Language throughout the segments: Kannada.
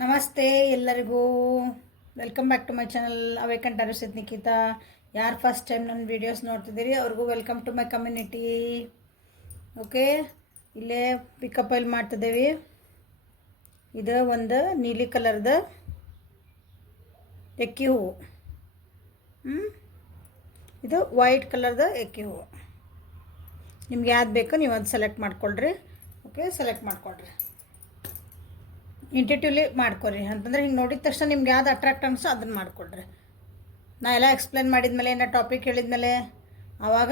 ನಮಸ್ತೆ ಎಲ್ಲರಿಗೂ. Welcome back to my channel awaken terrace with Nikhita. ಯಾರು ಫಸ್ಟ್ ಟೈಮ್ ನನ್ನ ವೀಡಿಯೋಸ್ ನೋಡ್ತಿದ್ದೀರಿ ಅವ್ರಿಗೂ welcome to my community. Okay, ಇಲ್ಲೇ ಪಿಕಪ್ ಆಯಿಲ್ ಮಾಡ್ತಿದ್ದೇವೆ. ಇದು ಒಂದು ನೀಲಿ ಕಲರ್ದು ಎಕ್ಕಿ ಹೂವು, ಇದು ವೈಟ್ ಕಲರ್ದು ಎಕ್ಕಿ ಹೂವು. ನಿಮ್ಗೆ ಯಾವ್ದು ಬೇಕೋ ನೀವು ಅದು ಸೆಲೆಕ್ಟ್ ಮಾಡ್ಕೊಳ್ರಿ. ಓಕೆ, ಸೆಲೆಕ್ಟ್ ಮಾಡ್ಕೊಳ್ರಿ, ಇಂಟಿಟ್ಯೂವ್ಲಿ ಮಾಡ್ಕೊರಿ. ಅಂತಂದ್ರೆ ಹಿಂಗೆ ನೋಡಿದ ತಕ್ಷಣ ನಿಮ್ಗೆ ಯಾವ್ದು ಅಟ್ರಾಕ್ಟ್ ಅನಿಸೋ ಅದನ್ನು ಮಾಡ್ಕೊಳ್ರಿ. ನಾ ಎಲ್ಲ ಎಕ್ಸ್ಪ್ಲೇನ್ ಮಾಡಿದ್ಮೇಲೆ ನಾ ಟಾಪಿಕ್ ಹೇಳಿದ್ಮೇಲೆ ಆವಾಗ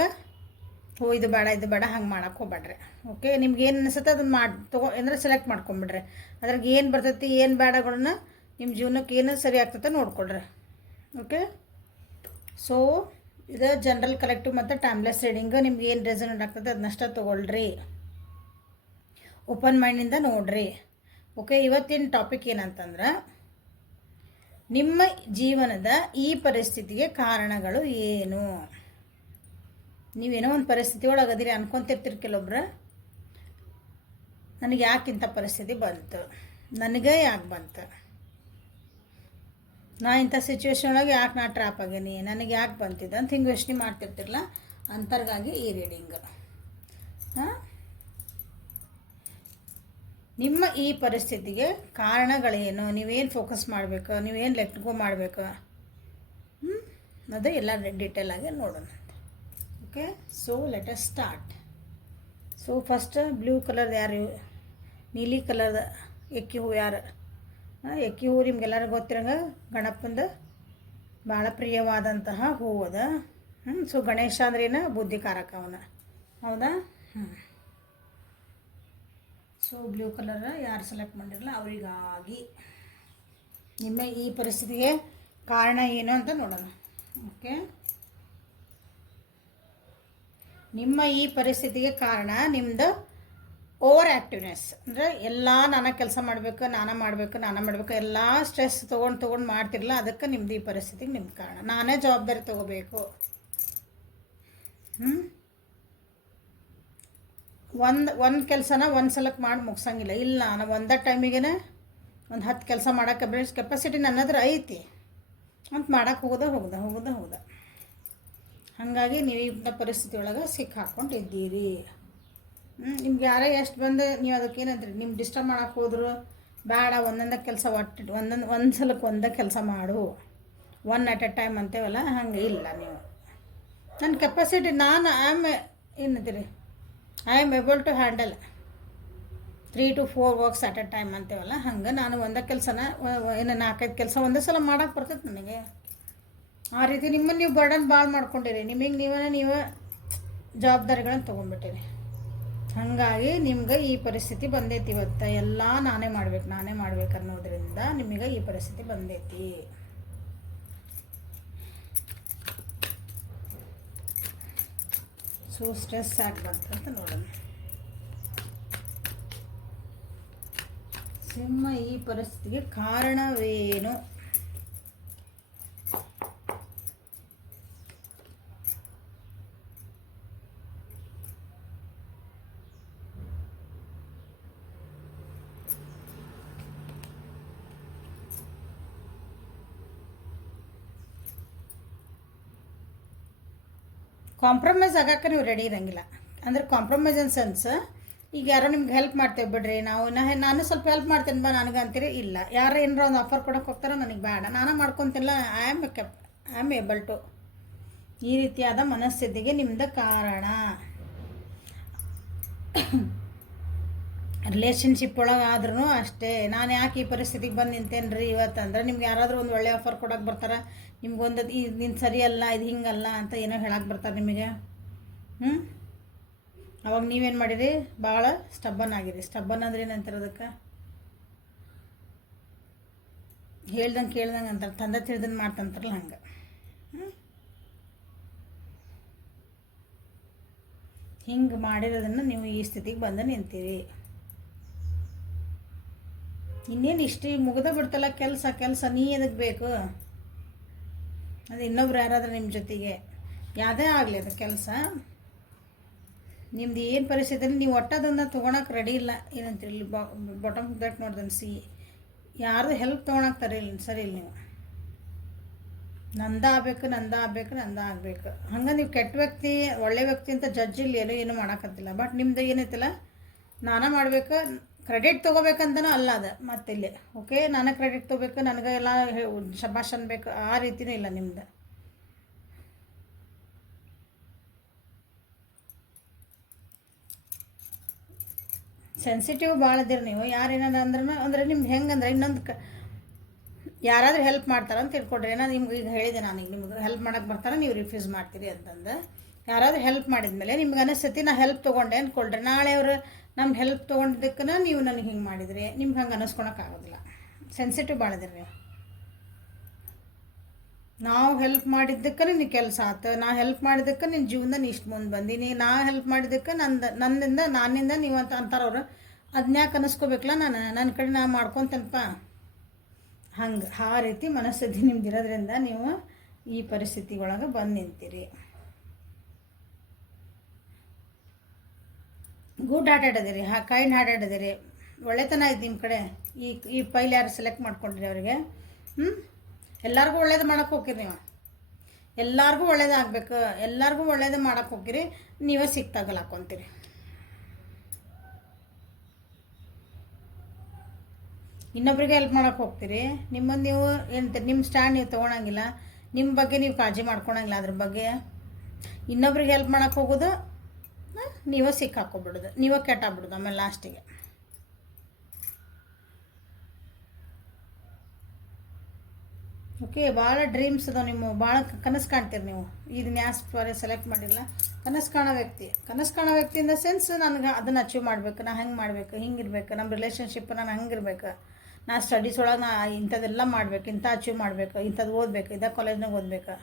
ಇದು ಬೇಡ ಹಂಗೆ ಮಾಡೋಕ್ಕೆ ಹೋಗ್ಬೇಡ್ರಿ. ಓಕೆ, ನಿಮ್ಗೆ ಏನು ಅನಿಸುತ್ತೆ ಅದನ್ನು ಅಂದರೆ ಸೆಲೆಕ್ಟ್ ಮಾಡ್ಕೊಂಬಿಡ್ರಿ. ಅದ್ರಾಗ ಏನು ಬರ್ತೈತಿ ಏನು ಬೇಡಗಳನ್ನ ನಿಮ್ಮ ಜೀವನಕ್ಕೆ ಏನು ಸರಿ ಆಗ್ತೈತೆ ನೋಡ್ಕೊಳ್ರಿ. ಓಕೆ, ಸೊ ಇದು ಜನರಲ್ ಕಲೆಕ್ಟಿವ್ ಮತ್ತು ಟೈಮ್ಲೆಸ್ ರೀಡಿಂಗ್. ನಿಮ್ಗೆ ಏನು ರೆಸನೇಟ್ ಆಗ್ತದೆ ಅದನ್ನಷ್ಟೇ ತೊಗೊಳ್ರಿ. ಓಪನ್ ಮೈಂಡಿಂದ ನೋಡ್ರಿ. ಓಕೆ, ಇವತ್ತಿನ ಟಾಪಿಕ್ ಏನಂತಂದ್ರೆ ನಿಮ್ಮ ಜೀವನದ ಈ ಪರಿಸ್ಥಿತಿಗೆ ಕಾರಣಗಳು ಏನು. ನೀವೇನೋ ಒಂದು ಪರಿಸ್ಥಿತಿ ಒಳಗದಿರಿ ಅನ್ಕೊತಿರ್ತೀರಿ. ಕೆಲವೊಬ್ರು ನನಗೆ ಯಾಕೆ ಇಂಥ ಪರಿಸ್ಥಿತಿ ಬಂತು, ನನಗೆ ಯಾಕೆ ಬಂತು, ನಾ ಇಂಥ ಸಿಚುವೇಶನ್ ಒಳಗೆ ಯಾಕೆ ನಾ ಟ್ರ್ಯಾಪ್ ಆಗೀನಿ, ನನಗೆ ಯಾಕೆ ಬಂತಿದ್ದೆ ಅಂತ ಹಿಂಗೆ ಯೋಚನೆ ಮಾಡ್ತಿರ್ತಿರಲ್ಲ, ಅಂತರ್ಗಾಗಿ ಈ ರೀಡಿಂಗ್. ನಿಮ್ಮ ಈ ಪರಿಸ್ಥಿತಿಗೆ ಕಾರಣಗಳೇನು, ನೀವೇನು ಫೋಕಸ್ ಮಾಡಬೇಕು, ನೀವೇನು ಲೆಟ್ ಗೋ ಮಾಡಬೇಕು, ಅದು ಎಲ್ಲ ಡೀಟೇಲಾಗಿ ನೋಡೋಣ. Okay, so let us start. So first blue ಕಲರ್ದು ಯಾರು, ನೀಲಿ ಕಲರ್ದ ಎಕ್ಕಿ ಹೂವು ಯಾರು. ಎಕ್ಕಿ ಹೂವು ನಿಮ್ಗೆಲ್ಲರಿಗೂ ಗೊತ್ತಿರಂಗ ಗಣಪಂದು ಭಾಳ ಪ್ರಿಯವಾದಂತಹ ಹೂವು ಅದ. ಸೊ ಗಣೇಶ ಅಂದ್ರೇನು ಬುದ್ಧಿಕಾರಕ ಅವನ, ಹೌದಾ. ಸೊ ಬ್ಲೂ ಕಲರ್ ಯಾರು ಸೆಲೆಕ್ಟ್ ಮಾಡಿರಲ್ಲ ಅವರಿಗಾಗಿ ನಿಮ್ಮ ಈ ಪರಿಸ್ಥಿತಿಗೆ ಕಾರಣ ಏನು ಅಂತ ನೋಡೋಣ. ಓಕೆ, ನಿಮ್ಮ ಈ ಪರಿಸ್ಥಿತಿಗೆ ಕಾರಣ ನಿಮ್ಮದು ಓವರ್ ಆ್ಯಕ್ಟಿವ್ನೆಸ್. ಅಂದರೆ ಎಲ್ಲ ನಾನಾ ಕೆಲಸ ಮಾಡಬೇಕು ಎಲ್ಲ ಸ್ಟ್ರೆಸ್ ತೊಗೊಂಡು ಮಾಡ್ತಿರಲ್ಲ, ಅದಕ್ಕೆ ನಿಮ್ಮದು ಈ ಪರಿಸ್ಥಿತಿಗೆ ನಿಮ್ಮ ಕಾರಣ. ನಾನೇ ಜವಾಬ್ದಾರಿ ತೊಗೋಬೇಕು. ಒಂದು ಕೆಲಸನ ಒಂದು ಸಲಕ್ಕೆ ಮಾಡಿ ಮುಗ್ಸಂಗಿಲ್ಲ. ಇಲ್ಲ, ನಾನು ಒಂದೇ ಟೈಮಿಗೆ ಒಂದು 10 ಕೆಲಸ ಮಾಡೋಕ್ಕೆ ಕೆಪಾಸಿಟಿ ನನ್ನದ್ರ ಐತಿ ಅಂತ ಮಾಡೋಕ್ಕೆ ಹೋಗೋದ. ಹಾಗಾಗಿ ನೀವು ಇಂಥ ಪರಿಸ್ಥಿತಿ ಒಳಗೆ ಸಿಕ್ಕಾಕೊಂಡಿದ್ದೀರಿ. ನಿಮ್ಗೆ ಯಾರೇ ಎಷ್ಟು ಬಂದು ನೀವು ಅದಕ್ಕೆ ಏನಂತೀರಿ, ನಿಮ್ಗೆ ಡಿಸ್ಟರ್ಬ್ ಮಾಡೋಕ್ಕೆ ಹೋದ್ರು ಬೇಡ, ಒಂದೊಂದೇ ಕೆಲಸ ಒಂದು ಸಲಕ್ಕೆ ಒಂದೇ ಕೆಲಸ ಮಾಡು, 1 at a time ಅಂತೇವಲ್ಲ, ಹಂಗೆ ಇಲ್ಲ. ನೀವು ನನ್ನ ಕೆಪಾಸಿಟಿ ನಾನು ಏನಂತೀರಿ, I am able to handle 3 to 4 works at a time ಅಂತೇವಲ್ಲ, ಹಂಗೆ ನಾನು ಒಂದೇ ಕೆಲಸನ 4-5 ಕೆಲಸ ಒಂದೇ ಸಲ ಮಾಡೋಕ್ಕೆ ಬರ್ತೈತೆ ನನಗೆ. ಆ ರೀತಿ ನಿಮ್ಮನ್ನು ನೀವು ಬರ್ಡನ್ ಭಾಳ ಮಾಡ್ಕೊಂಡಿರಿ, ನಿಮಗೆ ನೀವು ಜವಾಬ್ದಾರಿಗಳನ್ನು ತೊಗೊಂಡ್ಬಿಟ್ಟಿರಿ. ಹಾಗಾಗಿ ನಿಮ್ಗೆ ಈ ಪರಿಸ್ಥಿತಿ ಬಂದೈತಿ. ಇವತ್ತು ಎಲ್ಲ ನಾನೇ ಮಾಡ್ಬೇಕು ಅನ್ನೋದ್ರಿಂದ ನಿಮಗೆ ಈ ಪರಿಸ್ಥಿತಿ ಬಂದೈತಿ. ಸೊ ಸ್ಟ್ರೆಸ್ ಆಗ್ಬಾರ್ದಂತ ನೋಡೋಣ. ಸಿಂಹ ಈ ಪರಿಸ್ಥಿತಿಗೆ ಕಾರಣವೇನು. ಕಾಂಪ್ರಮೈಸ್ ಆಗೋಕ್ಕೆ ನೀವು ರೆಡಿ ಇರೋಂಗಿಲ್ಲ. ಅಂದರೆ ಕಾಂಪ್ರಮೈಸ್ ಇನ್ ಸೆನ್ಸ್, ಈಗ ಯಾರೋ ನಿಮ್ಗೆ ಹೆಲ್ಪ್ ಮಾಡ್ತೇವೆ ಬಿಡ್ರಿ, ನಾನು ಸ್ವಲ್ಪ ಹೆಲ್ಪ್ ಮಾಡ್ತೇನೆ ಬಾ ನನಗೆ ಅಂತೀರಿ. ಇಲ್ಲ, ಯಾರು ಏನಾರ ಒಂದು ಆಫರ್ ಕೊಡೋಕೆ ಹೋಗ್ತಾರೋ ನನಗೆ ಬೇಡ, ನಾನು ಮಾಡ್ಕೊತಿಲ್ಲ, ಐ ಆಮ್ ಏಬಲ್ ಟು. ಈ ರೀತಿಯಾದ ಮನಸ್ಥಿತಿಗೆ ನಿಮ್ದು ಕಾರಣ. ರಿಲೇಷನ್ಶಿಪ್ ಒಳಗೆ ಆದ್ರೂ ಅಷ್ಟೇ, ನಾನು ಯಾಕೆ ಈ ಪರಿಸ್ಥಿತಿಗೆ ಬಂದು ನಿಂತೇನೆ ರೀ ಇವತ್ತು ಅಂದ್ರೆ, ನಿಮ್ಗೆ ಯಾರಾದರೂ ಒಂದು ಒಳ್ಳೆ ಆಫರ್ ಕೊಡೋಕೆ ಬರ್ತಾರೆ, ನಿಮ್ಗೊಂದು ನೀನು ಸರಿಯಲ್ಲ, ಇದು ಹಿಂಗಲ್ಲ ಅಂತ ಏನೋ ಹೇಳಕ್ಕೆ ಬರ್ತಾರೆ ನಿಮಗೆ. ಅವಾಗ ನೀವೇನು ಮಾಡಿರಿ, ಭಾಳ ಸ್ಟಬ್ಬನ್ ಆಗಿರಿ. ಸ್ಟಬ್ಬನ್ ಅಂದ್ರೆ ಏನಂತಾರೆ ಅದಕ್ಕೆ, ಕೇಳ್ದಂಗೆ ಅಂತಾರೆ, ತಂದೆ ತಿಳಿದಂಗೆ ಮಾಡ್ತಂತಾರಲ್ಲ ಹಂಗೆ. ಹಿಂಗೆ ಮಾಡಿರೋದನ್ನು ನೀವು ಈ ಸ್ಥಿತಿಗೆ ಬಂದು ನಿಂತೀರಿ. ಇನ್ನೇನು ಇಷ್ಟು ಮುಗ್ದ ಬಿಡ್ತಲ್ಲ ಕೆಲಸ, ನೀ ಎದಕ್ಕೆ ಬೇಕು, ಅದು ಇನ್ನೊಬ್ರು ಯಾರಾದ್ರೂ ನಿಮ್ಮ ಜೊತೆಗೆ ಯಾವುದೇ ಆಗಲಿ ಅದು ಕೆಲಸ, ನಿಮ್ದು ಏನು ಪರಿಸ್ಥಿತಿಯಲ್ಲಿ ನೀವು ಒಟ್ಟದನ್ನು ತೊಗೊಳಕ್ಕೆ ರೆಡಿ ಇಲ್ಲ. ಏನಂತೀರಿ, ಇಲ್ಲಿ ಬಾಟಮ್ ದಟ್ ನೋಡ್ದನ್ ಸಿ ಯಾರ್ದು ಹೆಲ್ಪ್ ತೊಗೊಳಕ್ತಾರೆ ಇಲ್ಲ ಸರಿ ಇಲ್ಲ ನೀವು. ನಂದ ಆಗಬೇಕು ಹಂಗೆ ನೀವು ಕೆಟ್ಟ ವ್ಯಕ್ತಿ ಒಳ್ಳೆ ವ್ಯಕ್ತಿ ಅಂತ ಜಡ್ಜ್ ಇಲ್ಲಿ ಏನು ಮಾಡೋಕ್ಕತ್ತಿಲ್ಲ. ಬಟ್ ನಿಮ್ದು ಏನೈತಿಲ್ಲ ನಾನೇ ಮಾಡ್ಬೇಕು ಕ್ರೆಡಿಟ್ ತೊಗೋಬೇಕಂತನೂ ಅಲ್ಲ ಅದು ಮತ್ತಿಲ್ಲಿ. ಓಕೆ, ನಾನೇ ಕ್ರೆಡಿಟ್ ತೊಗೋಬೇಕು, ನನಗೆ ಎಲ್ಲ ಶಬಾಷ್ ಅನ್ಬೇಕು, ಆ ರೀತಿಯೂ ಇಲ್ಲ ನಿಮ್ದು. ಸೆನ್ಸಿಟಿವ್ ಭಾಳ ಇದೀರಿ ನೀವು. ಯಾರೇನಾರ ಅಂದ್ರೆ ನಿಮ್ದು ಹೆಂಗಂದ್ರೆ ಇನ್ನೊಂದು ಯಾರಾದರೂ ಹೆಲ್ಪ್ ಮಾಡ್ತಾರೆ ಅಂತ ತಿಳ್ಕೊಡ್ರಿ. ಏನೋ ನಿಮ್ಗೆ ಈಗ ಹೇಳಿದೆ ನಾನು, ಈಗ ನಿಮ್ಗೆ ಹೆಲ್ಪ್ ಮಾಡೋಕ್ಕೆ ಬರ್ತಾರೆ, ನೀವು ರಿಫ್ಯೂಸ್ ಮಾಡ್ತೀರಿ ಅಂತಂದು. ಯಾರಾದರೂ ಹೆಲ್ಪ್ ಮಾಡಿದ್ಮೇಲೆ ನಿಮ್ಗೆ ಅನಿಸ್ತೈತಿ ನಾ ಹೆಲ್ಪ್ ತೊಗೊಂಡೆ ಅಂದ್ಕೊಳ್ರಿ. ನಾಳೆ ಅವರು ನಮ್ಗೆ ಹೆಲ್ಪ್ ತೊಗೊಂಡಿದ್ದಕ್ಕೆ ನೀವು ನನಗೆ ಹಿಂಗೆ ಮಾಡಿದ್ರಿ, ನಿಮ್ಗೆ ಹಂಗೆ ಅನ್ನಿಸ್ಕೊಳಕ್ಕಾಗೋದಿಲ್ಲ. ಸೆನ್ಸಿಟಿವ್ ಭಾಳ ಇದೀರಿ ನೀವು. ನಾವು ಹೆಲ್ಪ್ ಮಾಡಿದ್ದಕ್ಕೆ ನಿನ್ನ ಕೆಲಸ ಆಯ್ತು, ನಾ ಹೆಲ್ಪ್ ಮಾಡಿದ್ದಕ್ಕೆ ನಿನ್ನ ಜೀವನದಲ್ಲಿ ಇಷ್ಟು ಮುಂದೆ ಬಂದೀನಿ, ನಾ ಹೆಲ್ಪ್ ಮಾಡಿದ್ದಕ್ಕೆ ನಾನಿಂದ ನೀವು ಅಂತ ಅಂತಾರವ್ರು. ಅದನ್ಯಾಕೆ ಅನ್ನಿಸ್ಕೋಬೇಕಲ್ಲ, ನನ್ನ ಕಡೆ ನಾ ಮಾಡ್ಕೊತೇನಪ್ಪ. ಹಂಗೆ ಆ ರೀತಿ ಮನಸ್ಥಿತಿ ನಿಮ್ದು ಇರೋದ್ರಿಂದ ನೀವು ಈ ಪರಿಸ್ಥಿತಿ ಒಳಗೆ ಬಂದು ನಿಂತೀರಿ. ಗುಡ್ ಹಾರ್ಟೆಡ್ ಅದೀರಿ, ಕೈಂಡ್ ಹಾರ್ಟೆಡ್ ಅದೀರಿ, ಒಳ್ಳೆತನ ಐತಿ ನಿಮ್ಮ ಕಡೆ. ಈ ಪೈಲ್ ಯಾರು ಸೆಲೆಕ್ಟ್ ಮಾಡ್ಕೊಂಡ್ರಿ ಅವರಿಗೆ ಎಲ್ಲರಿಗೂ ಒಳ್ಳೇದು ಮಾಡೋಕ್ಕೆ ಹೋಗಿರಿ ನೀವು. ಎಲ್ಲರಿಗೂ ಒಳ್ಳೇದಾಗಬೇಕು, ಎಲ್ಲರಿಗೂ ಒಳ್ಳೇದು ಮಾಡೋಕ್ಕೆ ಹೋಗಿರಿ, ನೀವೇ ಸಿಕ್ತಾಗಲ್ಲ ಹಾಕ್ಕೊಂತೀರಿ. ಇನ್ನೊಬ್ರಿಗೆ ಹೆಲ್ಪ್ ಮಾಡೋಕ್ಕೆ ಹೋಗ್ತೀರಿ. ನಿಮ್ಮನ್ನು ನೀವು ಏನಂತೀರಿ, ನಿಮ್ಮ ಸ್ಟ್ಯಾಂಡ್ ನೀವು ತೊಗೊಳಂಗಿಲ್ಲ, ನಿಮ್ಮ ಬಗ್ಗೆ ನೀವು ಕಾಳಜಿ ಮಾಡ್ಕೊಳಂಗಿಲ್ಲ. ಅದ್ರ ಬಗ್ಗೆ ಇನ್ನೊಬ್ರಿಗೆ ಹೆಲ್ಪ್ ಮಾಡೋಕ್ಕೆ ಹೋಗೋದು, ನೀವೇ ಸಿಕ್ಕಾಕೊಬಿಡೋದು, ನೀವೇ ಕೆಟ್ಟಾಗ್ಬಿಡೋದು ಆಮೇಲೆ ಲಾಸ್ಟಿಗೆ. ಓಕೆ, ಭಾಳ ಡ್ರೀಮ್ಸ್ ಅದಾವೆ ನಿಮ್ಮ, ಭಾಳ ಕನಸು ಕಾಣ್ತೀರಿ ನೀವು. ಇದನ್ನ ಯಾರು ಸೆಲೆಕ್ಟ್ ಮಾಡಿಲ್ಲ, ಕನಸು ಕಾಣೋ ವ್ಯಕ್ತಿ ಇನ್ ದ ಸೆನ್ಸ್ ನನಗೆ ಅದನ್ನು ಅಚೀವ್ ಮಾಡಬೇಕು, ನಾ ಹೆಂಗೆ ಮಾಡಬೇಕು, ಹಿಂಗಿರ್ಬೇಕು, ನಮ್ಮ ರಿಲೇಷನ್ಶಿಪ್ ನಾನು ಹಂಗಿರ್ಬೇಕು, ನಾ ಸ್ಟಡೀಸ್ ಒಳಗೆ ನಾ ಇಂಥದ್ದೆಲ್ಲ ಮಾಡಬೇಕು, ಇಂಥ ಅಚೀವ್ ಮಾಡಬೇಕು, ಇಂಥದ್ದು ಓದಬೇಕು, ಇದೇ ಕಾಲೇಜ್ನಾಗ ಓದಬೇಕು.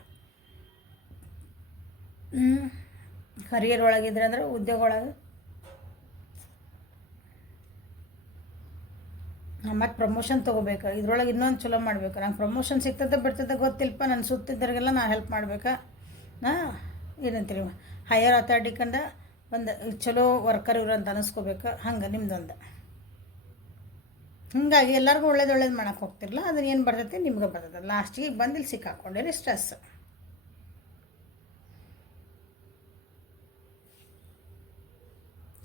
ಕರಿಯರ್ ಒಳಗಿದ್ರೆ ಅಂದ್ರೆ ಉದ್ಯೋಗ ಒಳಗೆ ಮತ್ತು ಪ್ರಮೋಷನ್ ತೊಗೋಬೇಕು, ಇದ್ರೊಳಗೆ ಇನ್ನೊಂದು ಚಲೋ ಮಾಡಬೇಕು. ನಂಗೆ ಪ್ರಮೋಷನ್ ಸಿಗ್ತದೆ ಬಿಡ್ತದೆ ಗೊತ್ತಿಲ್ಪ, ನನ್ನ ಸುತ್ತಿದ್ದರಿಗೆಲ್ಲ ನಾ ಹೆಲ್ಪ್ ಮಾಡ್ಬೇಕಾ, ಏನಂತೀರಿ ಹೈಯರ್ ಅಥಾರಿಟಿ ಕಂಡ ಒಂದು ಚಲೋ ವರ್ಕರ್ ಇವ್ರು ಅಂತ ಅನ್ನಿಸ್ಕೋಬೇಕು. ಹಂಗೆ ನಿಮ್ದೊಂದು ಹೀಗಾಗಿ ಎಲ್ಲರಿಗೂ ಒಳ್ಳೇದು ಮಾಡೋಕ್ಕೆ ಹೋಗ್ತಿರಲ್ಲ, ಅದನ್ನ ಏನು ಬರ್ತೈತಿ ನಿಮ್ಗೆ ಬರ್ತದೆ. ಲಾಸ್ಟಿಗೆ ಬಂದು ಇಲ್ಲಿ ಸಿಕ್ಕಾಕೊಂಡಿರಿ ಸ್ಟ್ರೆಸ್.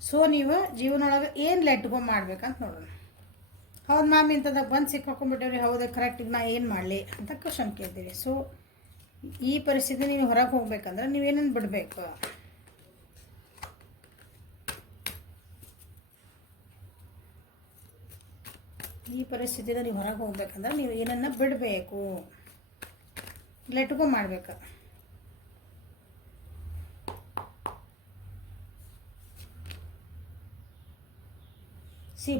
ಸೊ ನೀವು ಜೀವನೊಳಗೆ ಏನು ಲೆಟ್ಗೋ ಮಾಡ್ಬೇಕಂತ ನೋಡೋಣ. ಹೌದು ಮ್ಯಾಮ್ ಇಂಥದಾಗ ಬಂದು ಸಿಕ್ಕಾಕೊಂಡ್ಬಿಟ್ಟೇವ್ರಿ, ಹೌದು ಕರೆಕ್ಟಿಗೆ ನಾ ಏನು ಮಾಡಲಿ ಅಂತ ಕ್ವಶನ್ ಕೇಳ್ತೀವಿ. ಸೊ ಈ ಪರಿಸ್ಥಿತಿ ನೀವು ಹೊರಗೆ ಹೋಗ್ಬೇಕಂದ್ರೆ ನೀವೇನೇನು ಬಿಡಬೇಕು, ಈ ಪರಿಸ್ಥಿತಿಯಿಂದ ನೀವು ಹೊರಗೆ ಹೋಗ್ಬೇಕಂದ್ರೆ ನೀವು ಏನನ್ನ ಬಿಡಬೇಕು, ಲೆಟ್ಗೋ ಮಾಡಬೇಕು.